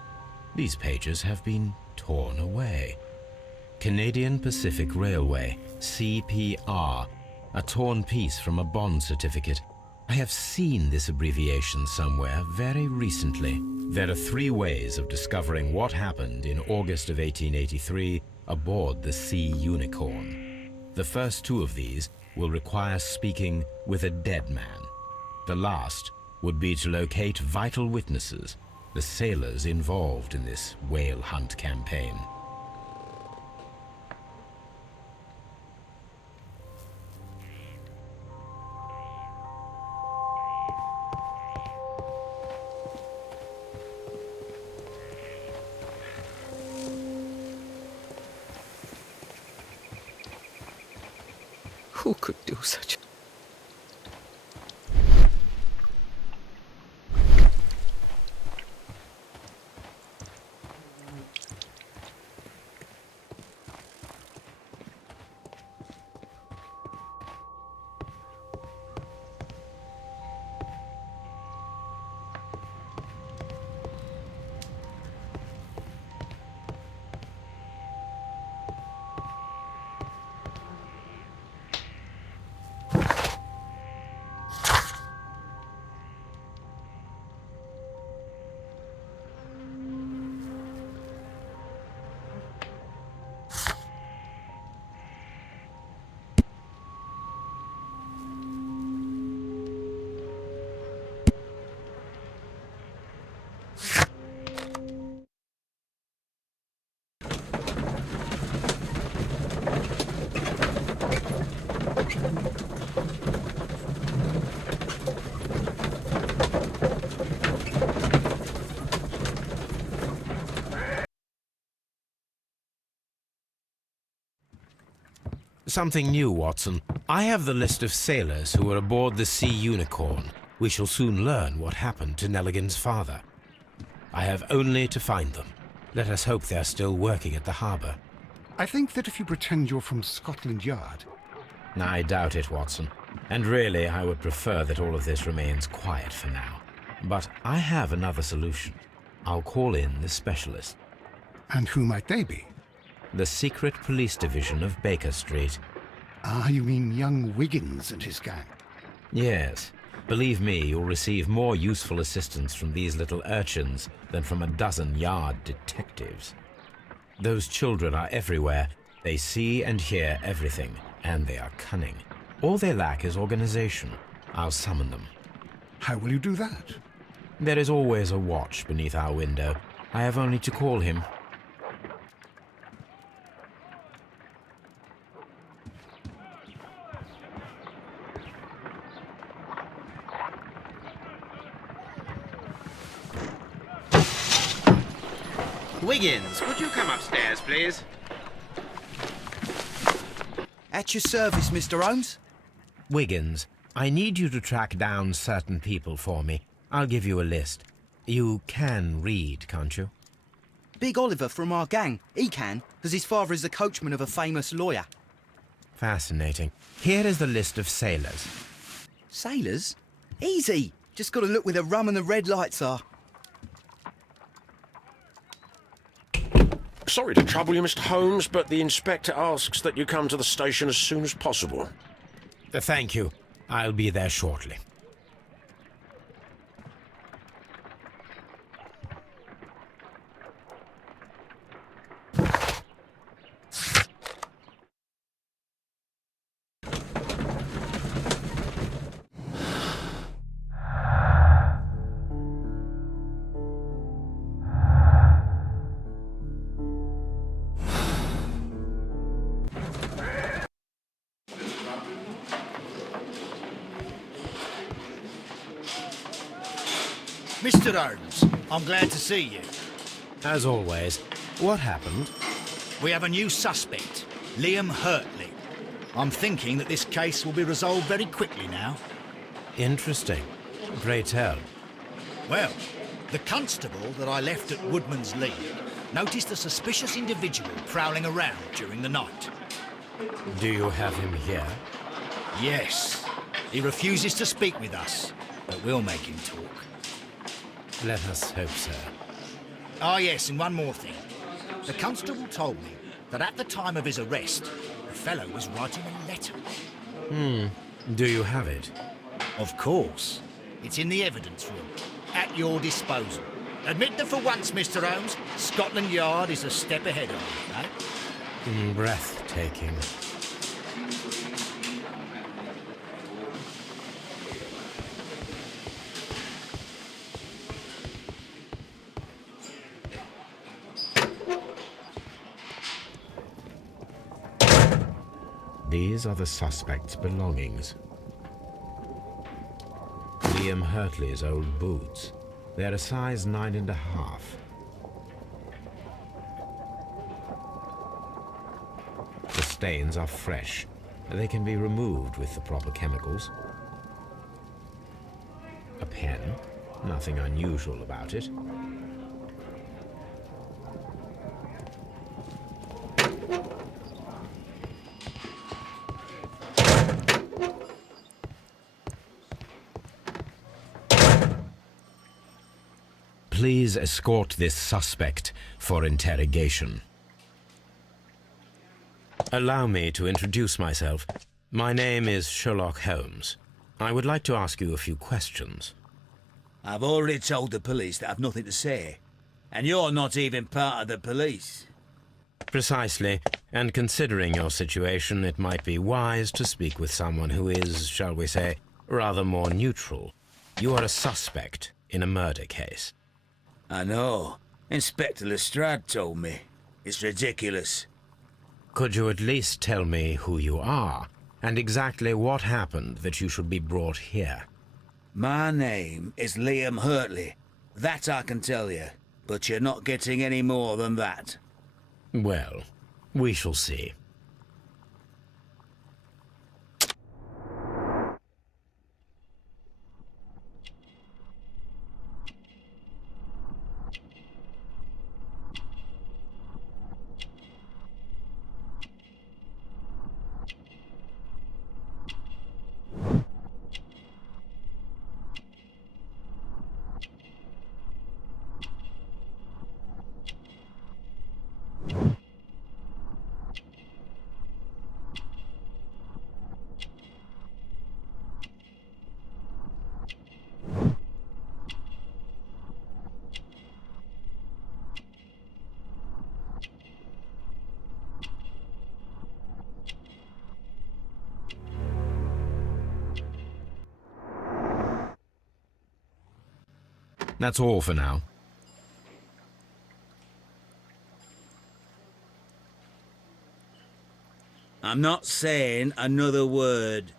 These pages have been torn away. Canadian Pacific Railway, CPR, a torn piece from a bond certificate. I have seen this abbreviation somewhere very recently. There are 3 ways of discovering what happened in August of 1883 aboard the Sea Unicorn. The first 2 of these will require speaking with a dead man. The last would be to locate vital witnesses, the sailors involved in this whale hunt campaign. Who could do such? Something new, Watson. I have the list of sailors who were aboard the Sea Unicorn. We shall soon learn what happened to Nelligan's father. I have only to find them. Let us hope they are still working at the harbour. I think that if you pretend you're from Scotland Yard... I doubt it, Watson. And really, I would prefer that all of this remains quiet for now. But I have another solution. I'll call in the specialist. And who might they be? The secret police division of Baker Street. Ah, you mean young Wiggins and his gang? Yes. Believe me, you'll receive more useful assistance from these little urchins than from a dozen yard detectives. Those children are everywhere. They see and hear everything, and they are cunning. All they lack is organization. I'll summon them. How will you do that? There is always a watch beneath our window. I have only to call him. Wiggins, would you come upstairs, please? At your service, Mr. Holmes. Wiggins, I need you to track down certain people for me. I'll give you a list. You can read, can't you? Big Oliver from our gang. He can, because his father is the coachman of a famous lawyer. Fascinating. Here is the list of sailors. Sailors? Easy. Just got to look where the rum and the red lights are. Sorry to trouble you, Mr. Holmes, but the inspector asks that you come to the station as soon as possible. Thank you. I'll be there shortly. Mr. Holmes, I'm glad to see you. As always, what happened? We have a new suspect, Liam Hurtley. I'm thinking that this case will be resolved very quickly now. Interesting. Pray tell. Well, the constable that I left at Woodman's Lee noticed a suspicious individual prowling around during the night. Do you have him here? Yes. He refuses to speak with us, but we'll make him talk. Let us hope so. Ah, yes, and one more thing. The constable told me that at the time of his arrest, the fellow was writing a letter. Do you have it? Of course. It's in the evidence room, at your disposal. Admit that for once, Mr. Holmes, Scotland Yard is a step ahead of you, eh? Breathtaking. These are the suspect's belongings. Liam Hurtley's old boots. They're a size 9.5. The stains are fresh. They can be removed with the proper chemicals. A pen, nothing unusual about it. Please escort this suspect for interrogation. Allow me to introduce myself. My name is Sherlock Holmes. I would like to ask you a few questions. I've already told the police that I've nothing to say. And you're not even part of the police. Precisely, and considering your situation, it might be wise to speak with someone who is, shall we say, rather more neutral. You are a suspect in a murder case. I know. Inspector Lestrade told me. It's ridiculous. Could you at least tell me who you are, and exactly what happened that you should be brought here? My name is Liam Hurtley. That I can tell you. But you're not getting any more than that. Well, we shall see. That's all for now. I'm not saying another word.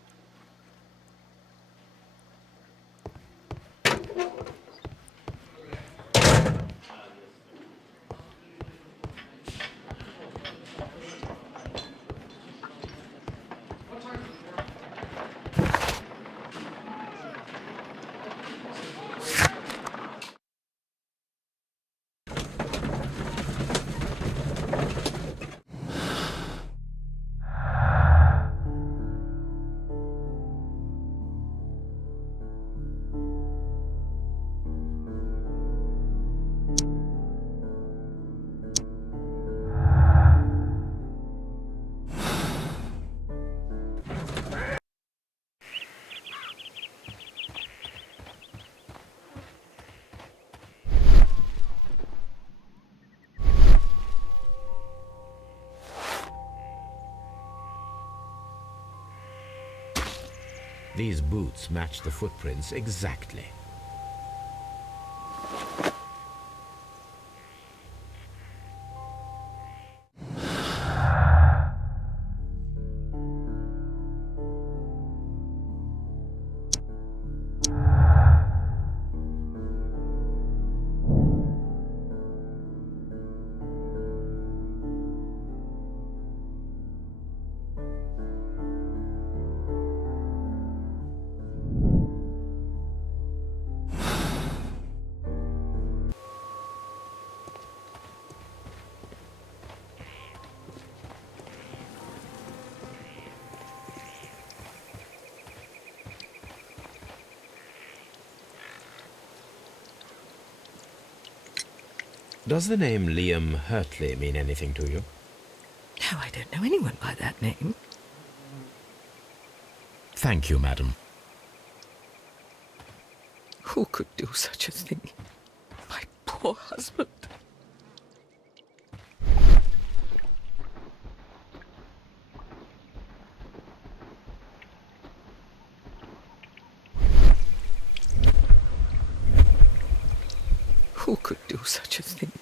These boots match the footprints exactly. Does the name Liam Hurtley mean anything to you? No, I don't know anyone by that name. Thank you, madam. Who could do such a thing? My poor husband. Who could do such a thing?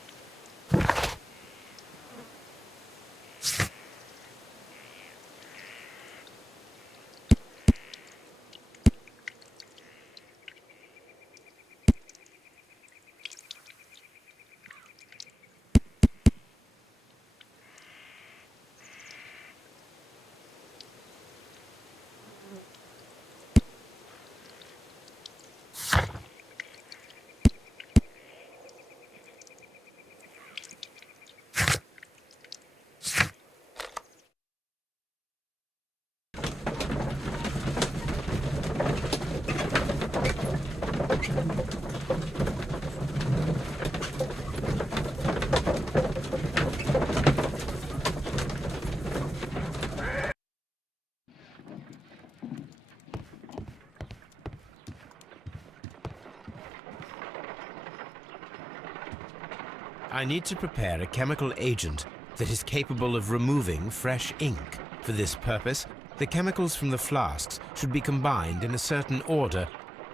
I need to prepare a chemical agent that is capable of removing fresh ink. For this purpose, the chemicals from the flasks should be combined in a certain order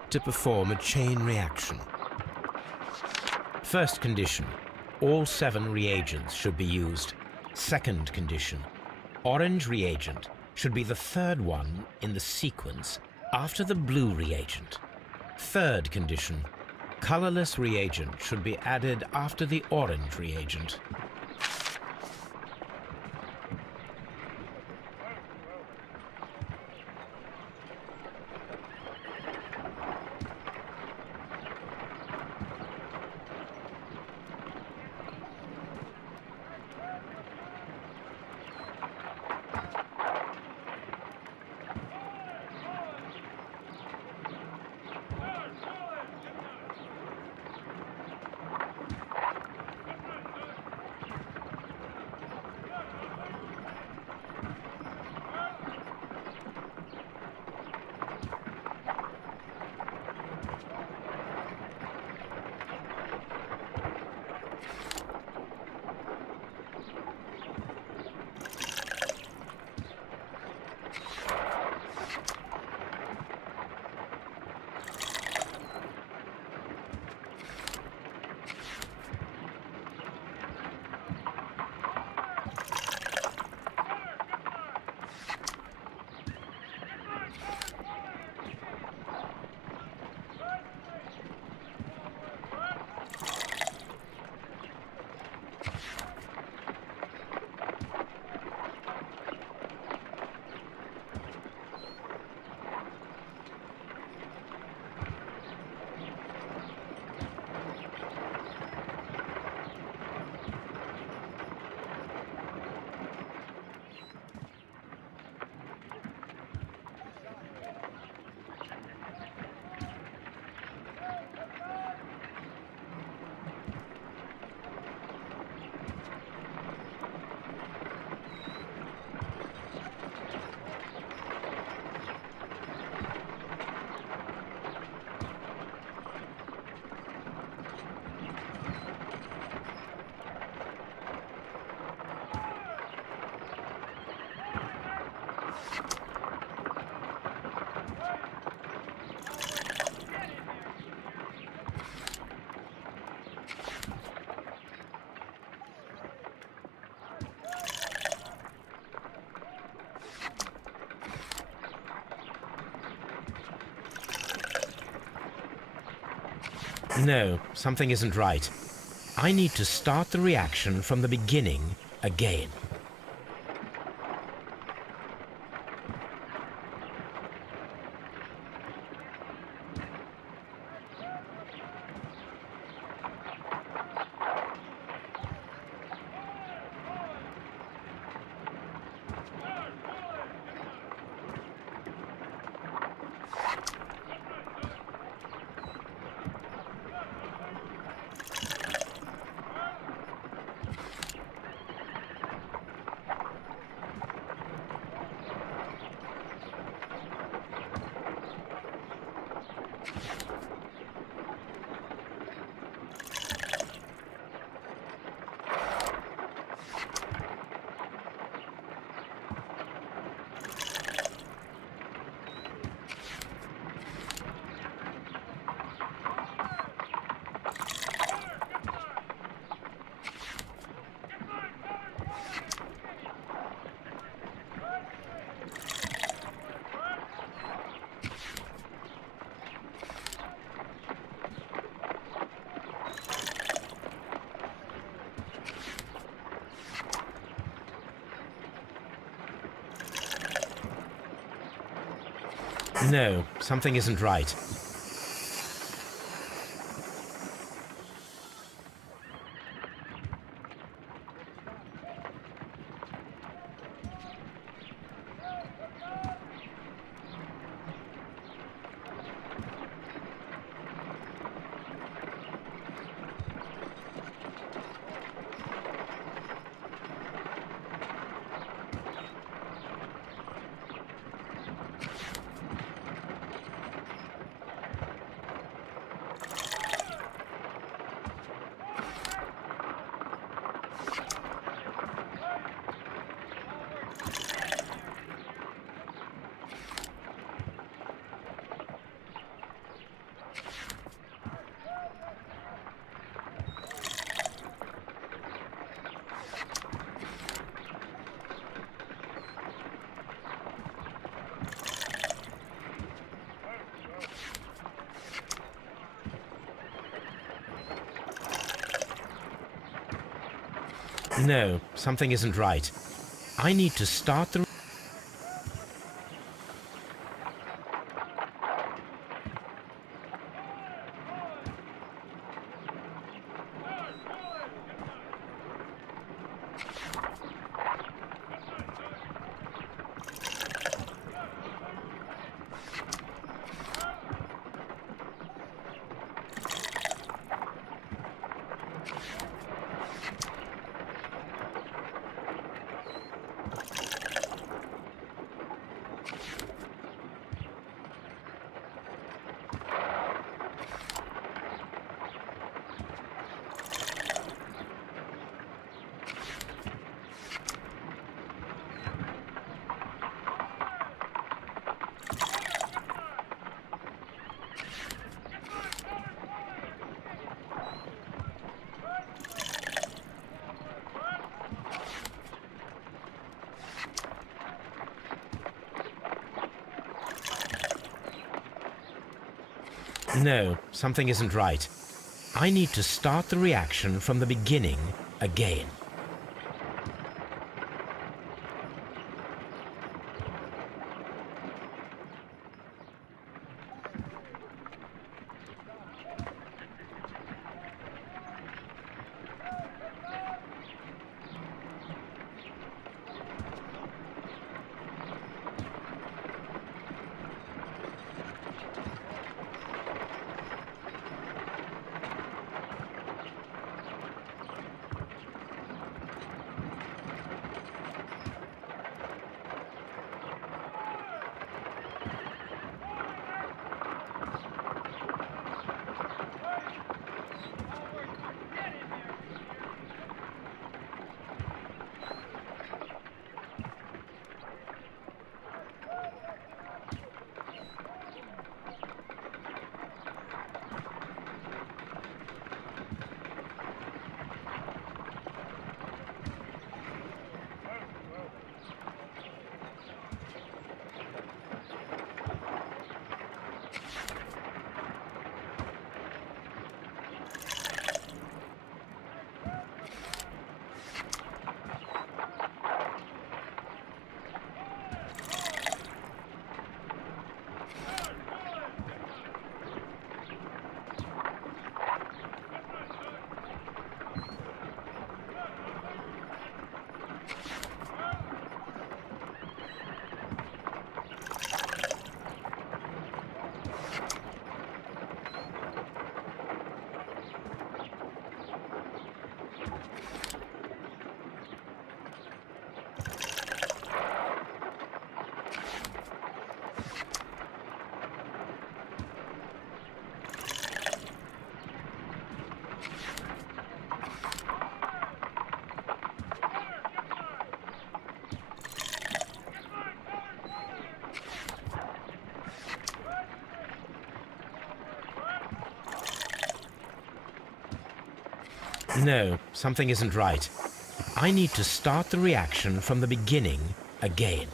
to perform a chain reaction. First condition, all 7 reagents should be used. Second condition, orange reagent should be the third one in the sequence after the blue reagent. Third condition, colorless reagent should be added after the orange reagent. No, something isn't right. I need to start the reaction from the beginning again. No, something isn't right. No, something isn't right. I need to start the... No, something isn't right. I need to start the reaction from the beginning again. No, something isn't right. I need to start the reaction from the beginning again.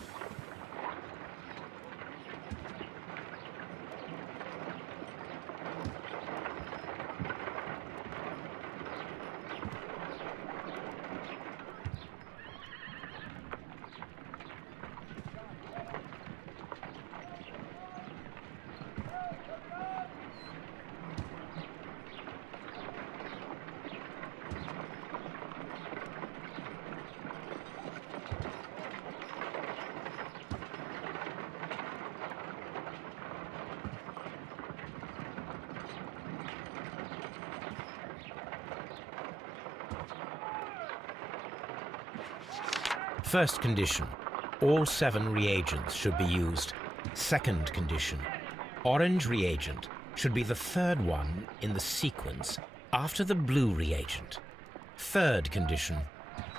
First condition, all 7 reagents should be used. Second condition, orange reagent should be the 3rd one in the sequence after the blue reagent. Third condition,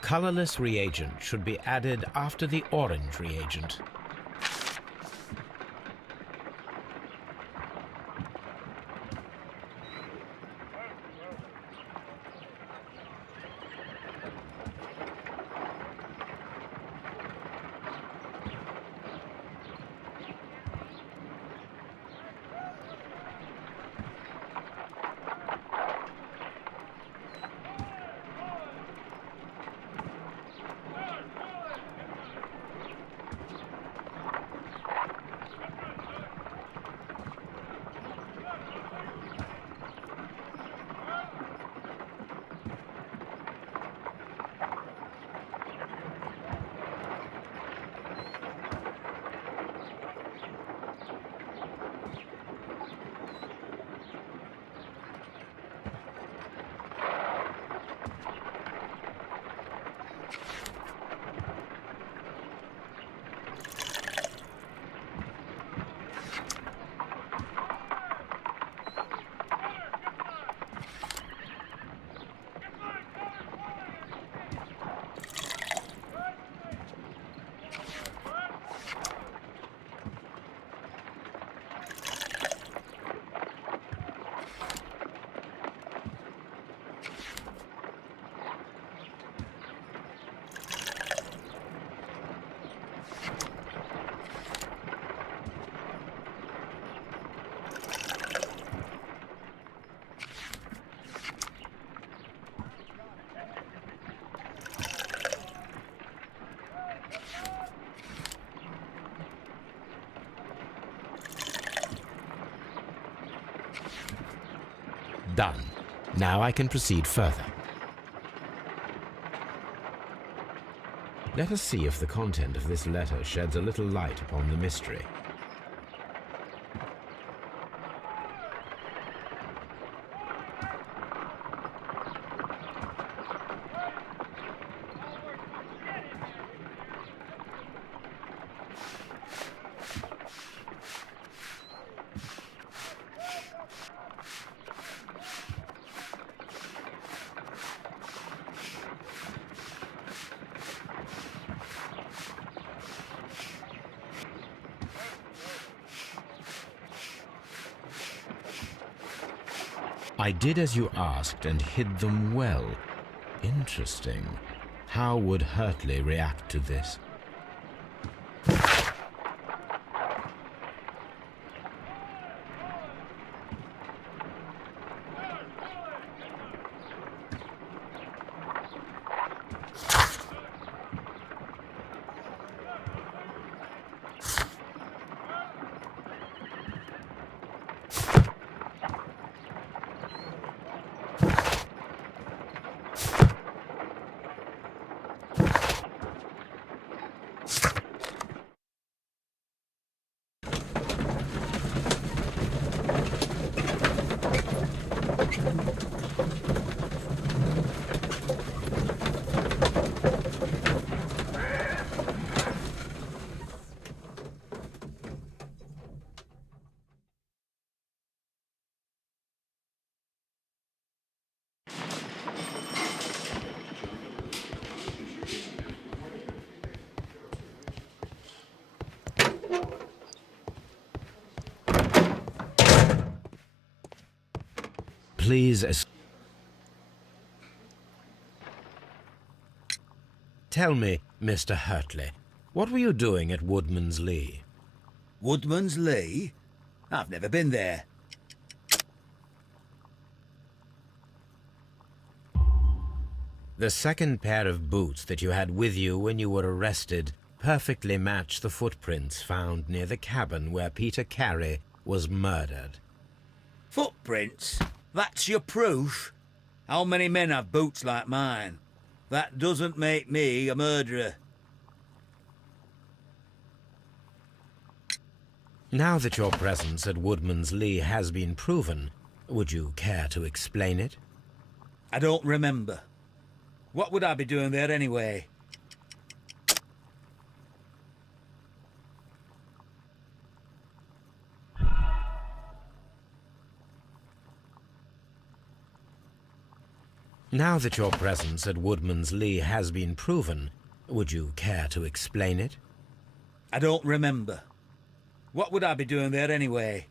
colorless reagent should be added after the orange reagent. Done. Now I can proceed further. Let us see if the content of this letter sheds a little light upon the mystery. I did as you asked and hid them well. Interesting. How would Hurtley react to this? Please tell me, Mr. Hurtley, what were you doing at Woodman's Lee? Woodman's Lee? I've never been there. The second pair of boots that you had with you when you were arrested perfectly match the footprints found near the cabin where Peter Carey was murdered. Footprints? That's your proof? How many men have boots like mine? That doesn't make me a murderer. Now that your presence at Woodman's Lee has been proven, would you care to explain it? I don't remember. What would I be doing there anyway? Now that your presence at Woodman's Lee has been proven, would you care to explain it? I don't remember. What would I be doing there anyway?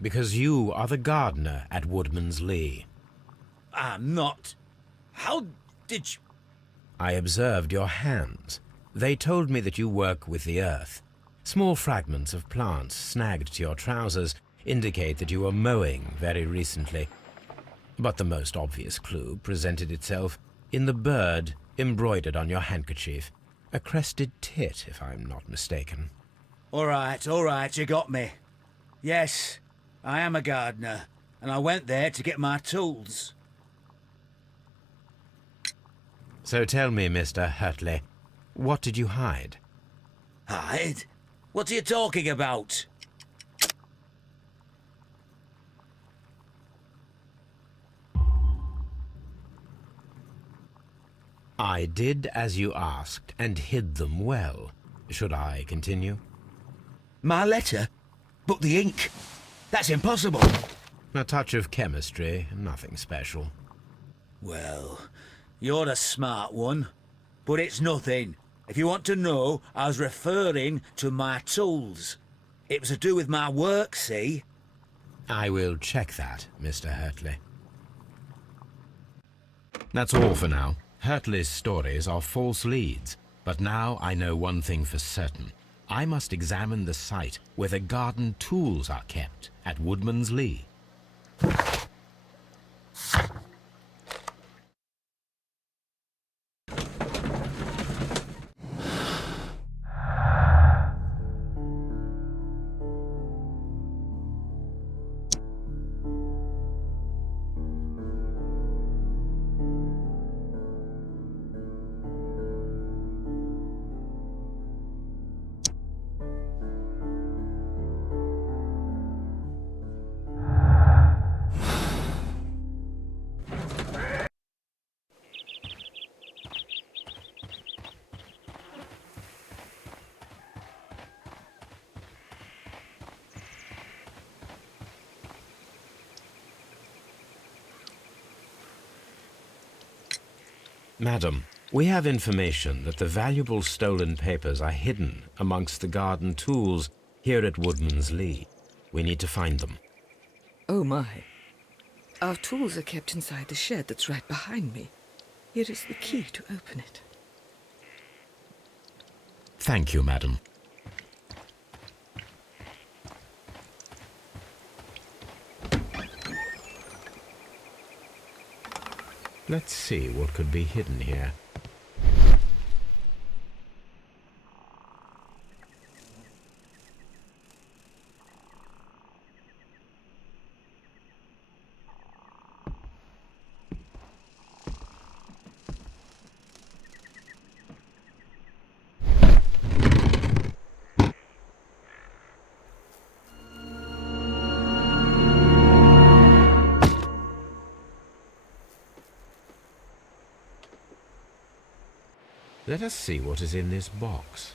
Because you are the gardener at Woodman's Lee. I'm not. How did you... I observed your hands. They told me that you work with the earth. Small fragments of plants snagged to your trousers indicate that you were mowing very recently. But the most obvious clue presented itself in the bird embroidered on your handkerchief. A crested tit, if I'm not mistaken. All right, you got me. Yes, I am a gardener, and I went there to get my tools. So tell me, Mr. Hurtley, what did you hide? Hide? What are you talking about? I did as you asked and hid them well. Should I continue? My letter? But the ink? That's impossible. A touch of chemistry, nothing special. Well, you're a smart one, but it's nothing. If you want to know, I was referring to my tools. It was to do with my work, see? I will check that, Mr. Hurtley. That's all for now. Hurtley's stories are false leads, but now I know one thing for certain. I must examine the site where the garden tools are kept at Woodman's Lee. Madam, we have information that the valuable stolen papers are hidden amongst the garden tools here at Woodman's Lee. We need to find them. Oh my. Our tools are kept inside the shed that's right behind me. Here is the key to open it. Thank you, madam. Let's see what could be hidden here. Let us see what is in this box.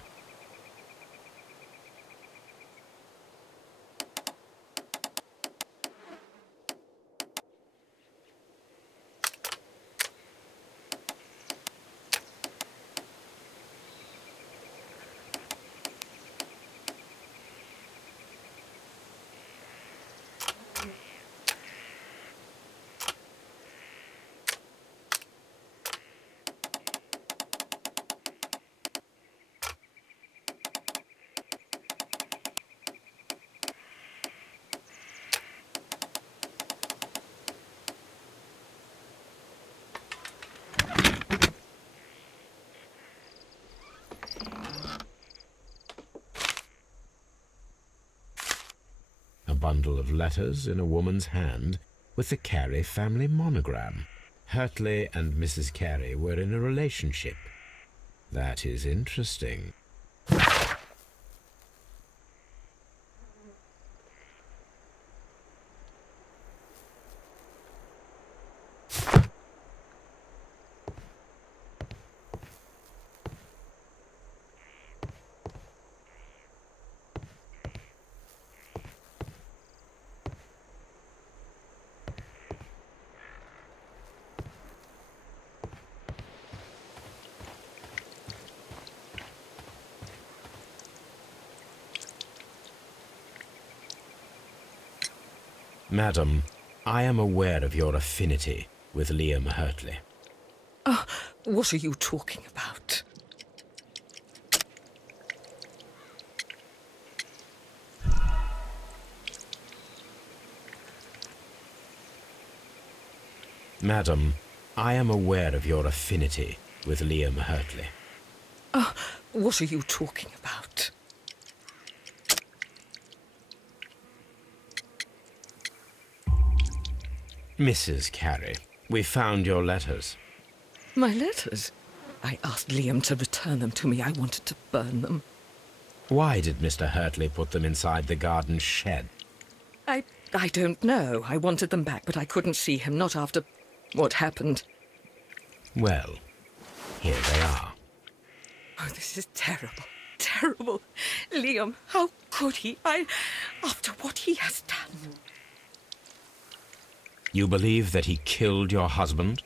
Bundle of letters in a woman's hand with the Carey family monogram. Hurtley and Mrs. Carey were in a relationship. That is interesting. Madam, I am aware of your affinity with Liam Hurtley. Oh, what are you talking about? Madam, I am aware of your affinity with Liam Hurtley. Oh, what are you talking about? Mrs. Carey, we found your letters. My letters? I asked Liam to return them to me. I wanted to burn them. Why did Mr. Hurtley put them inside the garden shed? I don't know. I wanted them back, but I couldn't see him, not after what happened. Well, here they are. Oh, this is terrible. Terrible. Liam, how could he? After what he has done. You believe that he killed your husband?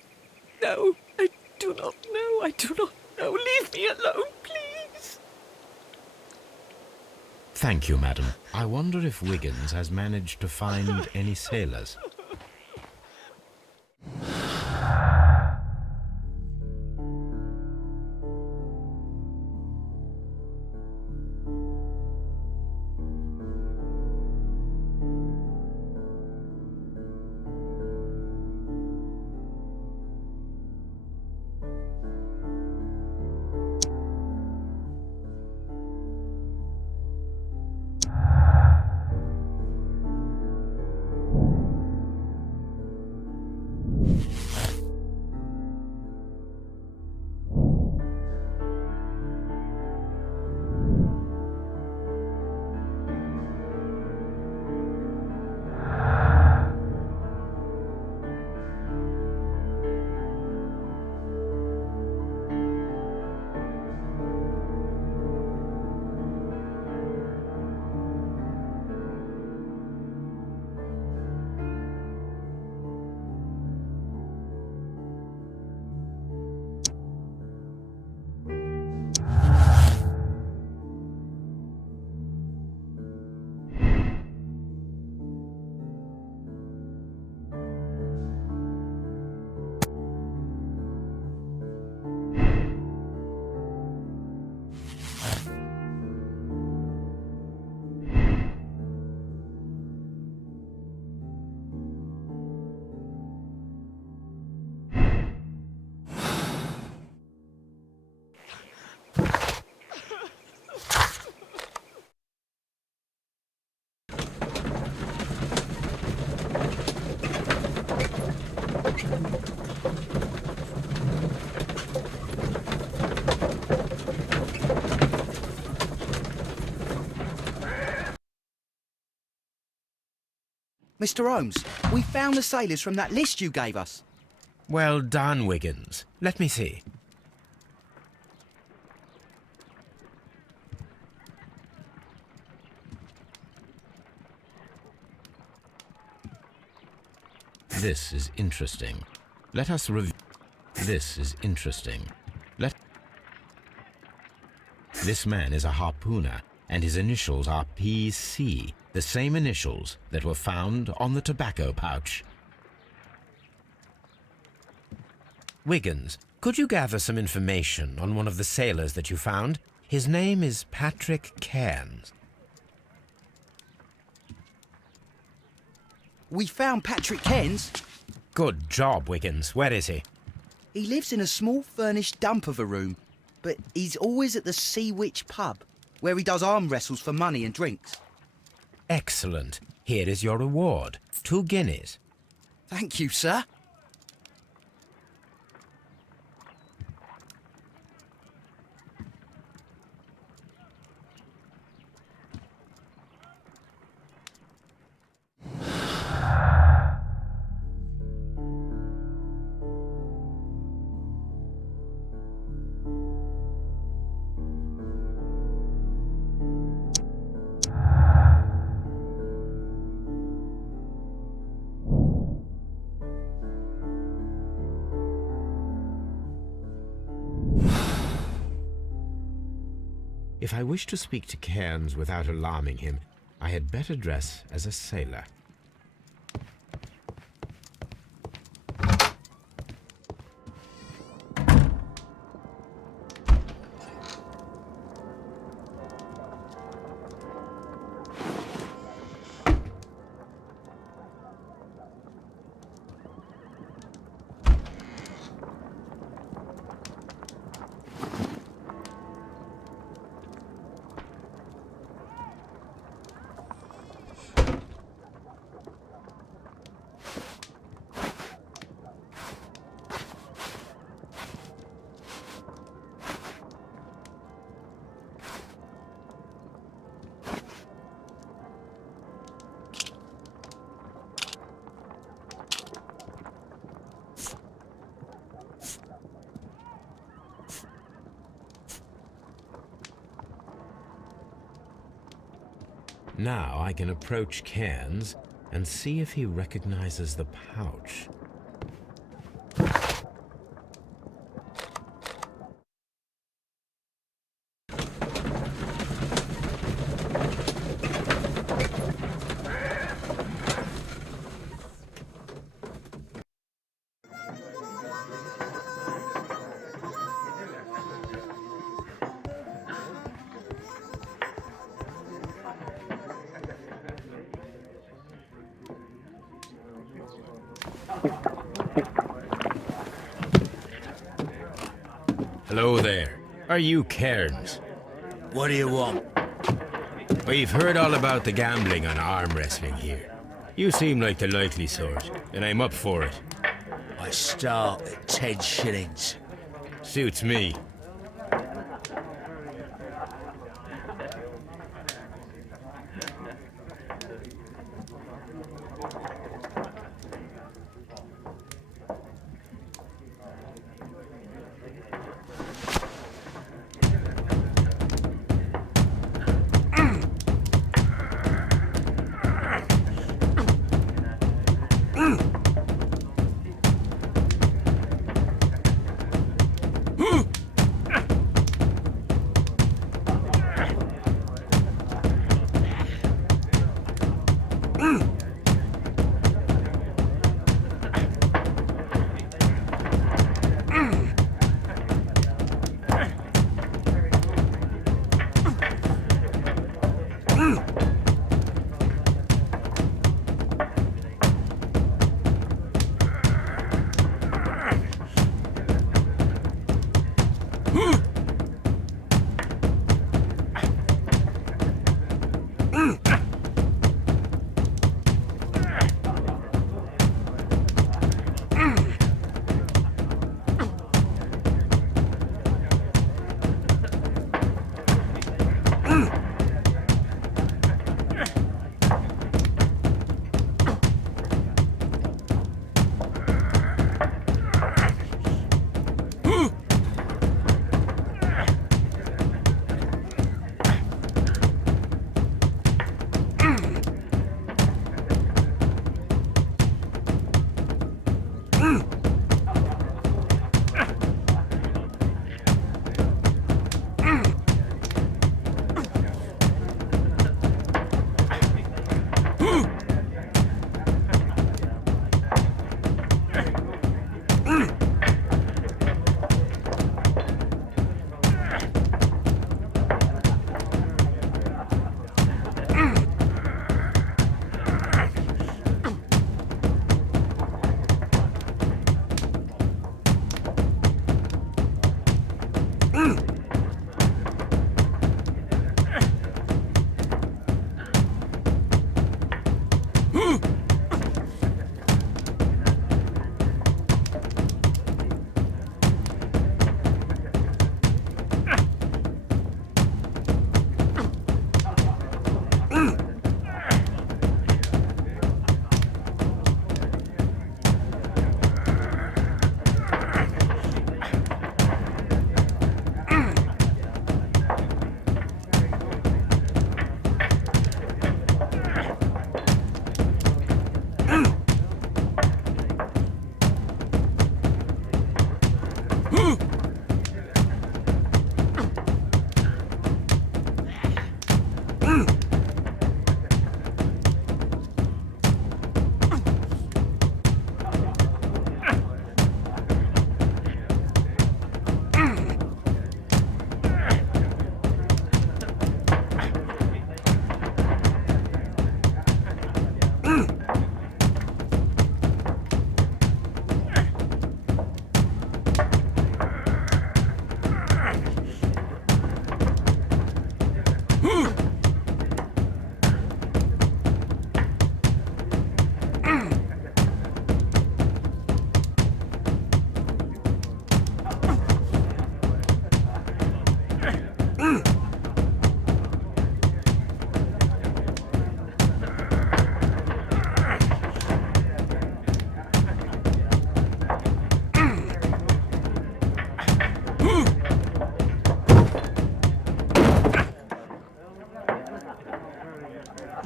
No, I do not know. I do not know. Leave me alone, please. Thank you, madam. I wonder if Wiggins has managed to find any sailors. Mr. Holmes, we found the sailors from that list you gave us. Well done, Wiggins. Let me see. This is interesting. Let us review. This is interesting. This man is a harpooner, and his initials are PC, the same initials that were found on the tobacco pouch. Wiggins, could you gather some information on one of the sailors that you found? His name is Patrick Cairns. We found Patrick Cairns. Good job, Wiggins. Where is he? He lives in a small furnished dump of a room, but he's always at the Sea Witch pub, where he does arm wrestles for money and drinks. Excellent. Here is your reward. 2 guineas. Thank you, sir. If I wish to speak to Cairns without alarming him, I had better dress as a sailor. Now I can approach Cairns and see if he recognizes the pouch. Hello there. Are you Cairns? What do you want? We've heard all about the gambling on arm wrestling here. You seem like the likely sort, and I'm up for it. I start at 10 shillings. Suits me.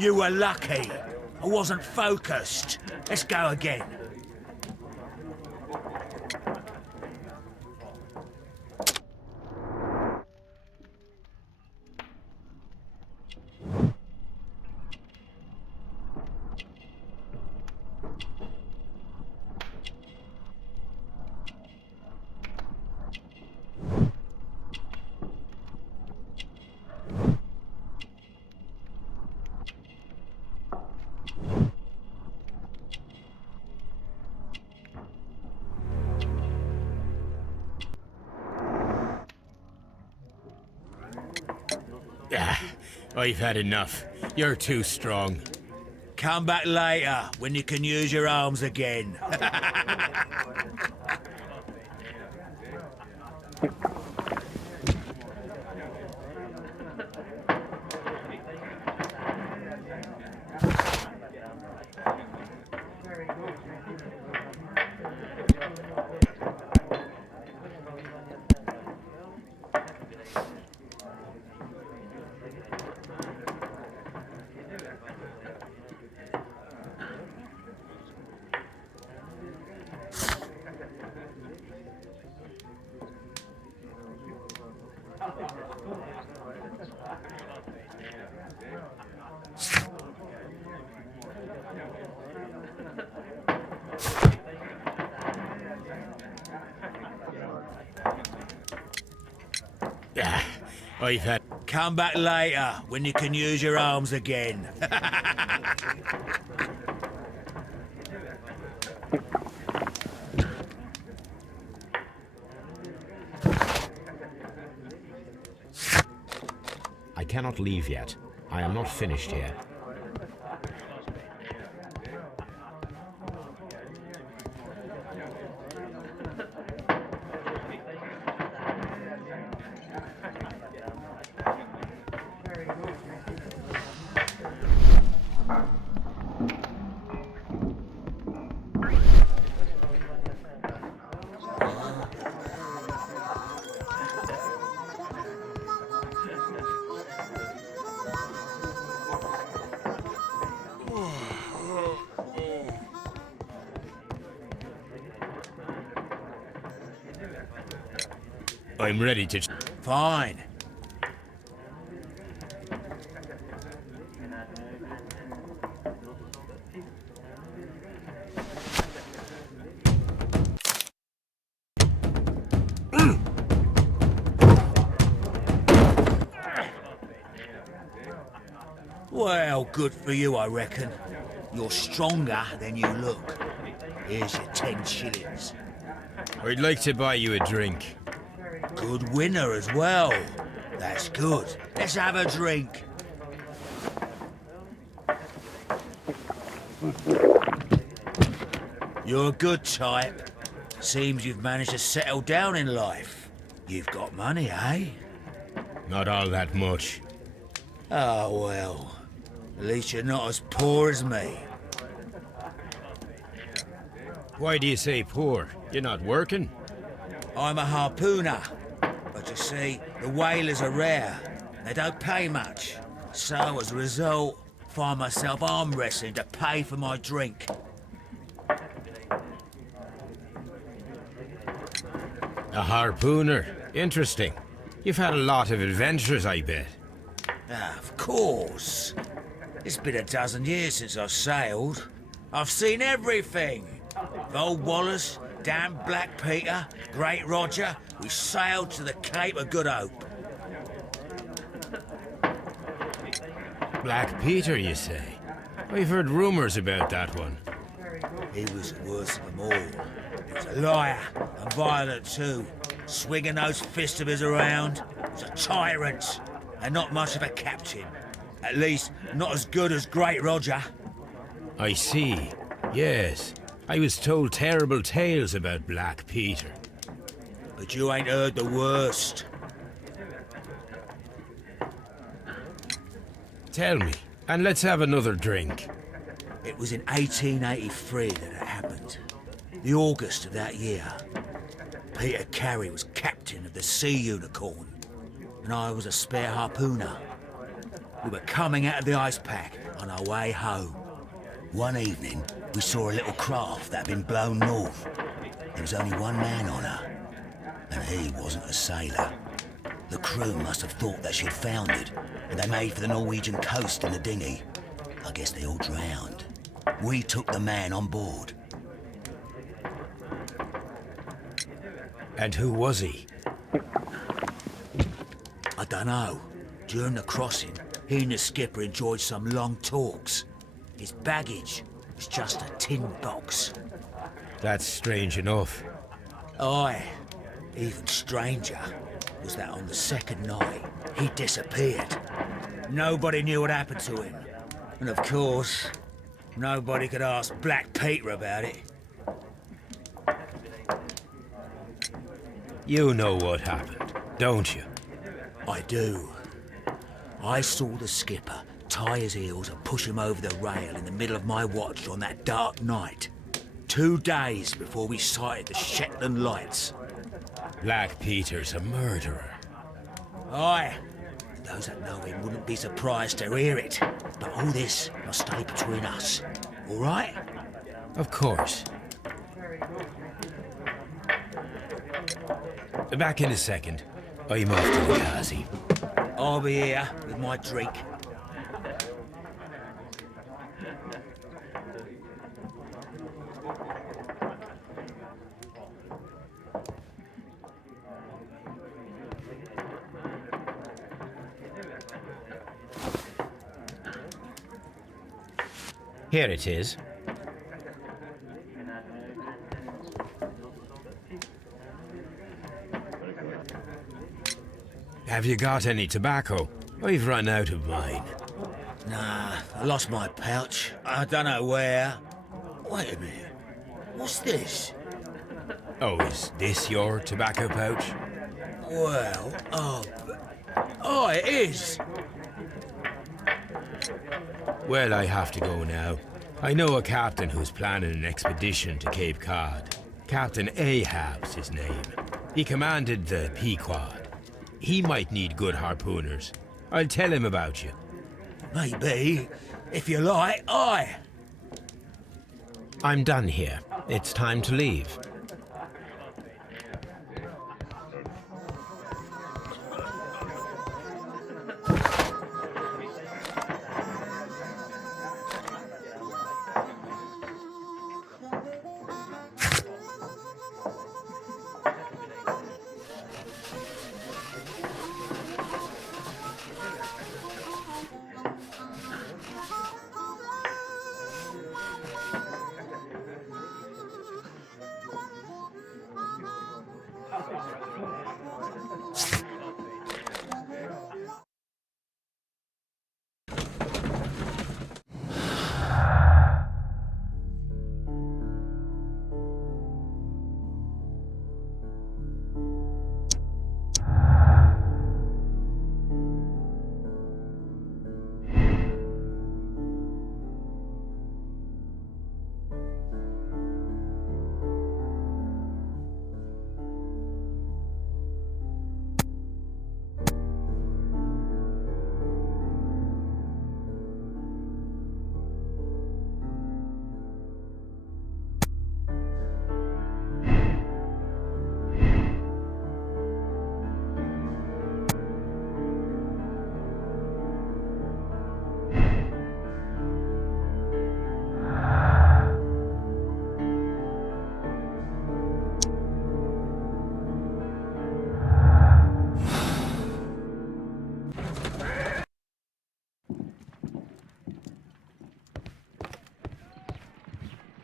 You were lucky. I wasn't focused. Let's go again. I've had enough. You're too strong. Come back later, when you can use your arms again. I've had... Come back later, when you can use your arms again. I cannot leave yet. I am not finished here. I'm ready to... Fine. Well, good for you, I reckon. You're stronger than you look. Here's your 10 shillings. I'd like to buy you a drink. Good winner as well. That's good. Let's have a drink. You're a good type. Seems you've managed to settle down in life. You've got money, eh? Not all that much. Oh, well. At least you're not as poor as me. Why do you say poor? You're not working? I'm a harpooner. But you see, the whalers are rare. They don't pay much. So, as a result, find myself arm wrestling to pay for my drink. A harpooner. Interesting. You've had a lot of adventures, I bet. Ah, of course. It's been a dozen years since I've sailed. I've seen everything. Old Wallace, damn Black Peter, Great Roger, we sailed to the Cape of Good Hope. Black Peter, you say? I've heard rumours about that one. He was the worst of them all. He was a liar, and violent too. Swinging those fists of his around. He was a tyrant, and not much of a captain. At least, not as good as Great Roger. I see. Yes. I was told terrible tales about Black Peter. But you ain't heard the worst. Tell me, and let's have another drink. It was in 1883 that it happened. The August of that year. Peter Carey was captain of the Sea Unicorn, and I was a spare harpooner. We were coming out of the ice pack on our way home. One evening, we saw a little craft that had been blown north. There was only one man on her, and he wasn't a sailor. The crew must have thought that she'd foundered, and they made for the Norwegian coast in the dinghy. I guess they all drowned. We took the man on board. And who was he? I dunno. During the crossing, he and the skipper enjoyed some long talks. His baggage was just a tin box. That's strange enough. Aye. Even stranger was that on the second night, he disappeared. Nobody knew what happened to him. And of course, nobody could ask Black Peter about it. You know what happened, don't you? I do. I saw the skipper tie his heels and push him over the rail in the middle of my watch on that dark night. 2 days before we sighted the Shetland lights. Black Peter's a murderer. Aye. Those that know him wouldn't be surprised to hear it. But all this must stay between us. All right? Of course. Back in a second. I'm off to the Ghazi. I'll be here with my drink. Here it is. Have you got any tobacco? I've run out of mine. Nah, I lost my pouch. I don't know where. Wait a minute. What's this? Oh, is this your tobacco pouch? Well, oh, it is. Well, I have to go now. I know a captain who's planning an expedition to Cape Cod. Captain Ahab's his name. He commanded the Pequod. He might need good harpooners. I'll tell him about you. Maybe. If you like, aye. I'm done here. It's time to leave.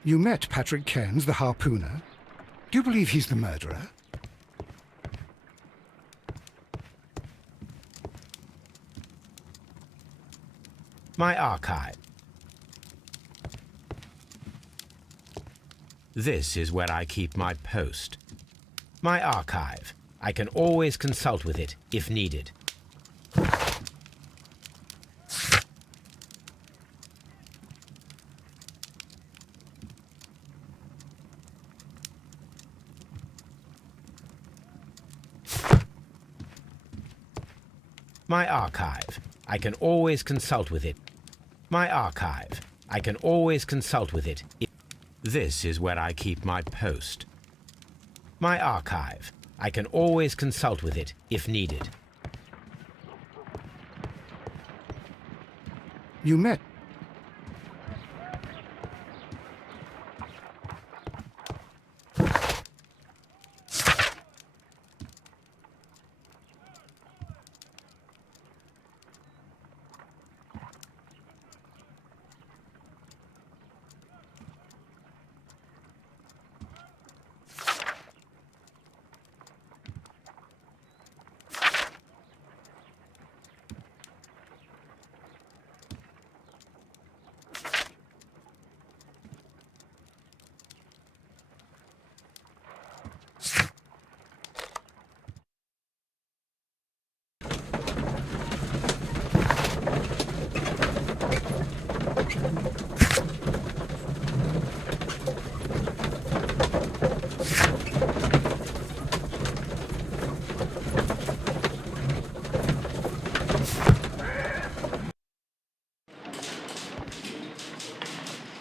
You met Patrick Cairns, the harpooner. Do you believe he's the murderer? My archive. This is where I keep my post. My archive. I can always consult with it if needed. My archive. I can always consult with it. My archive. I can always consult with it. This is where I keep my post. My archive. I can always consult with it if needed. You met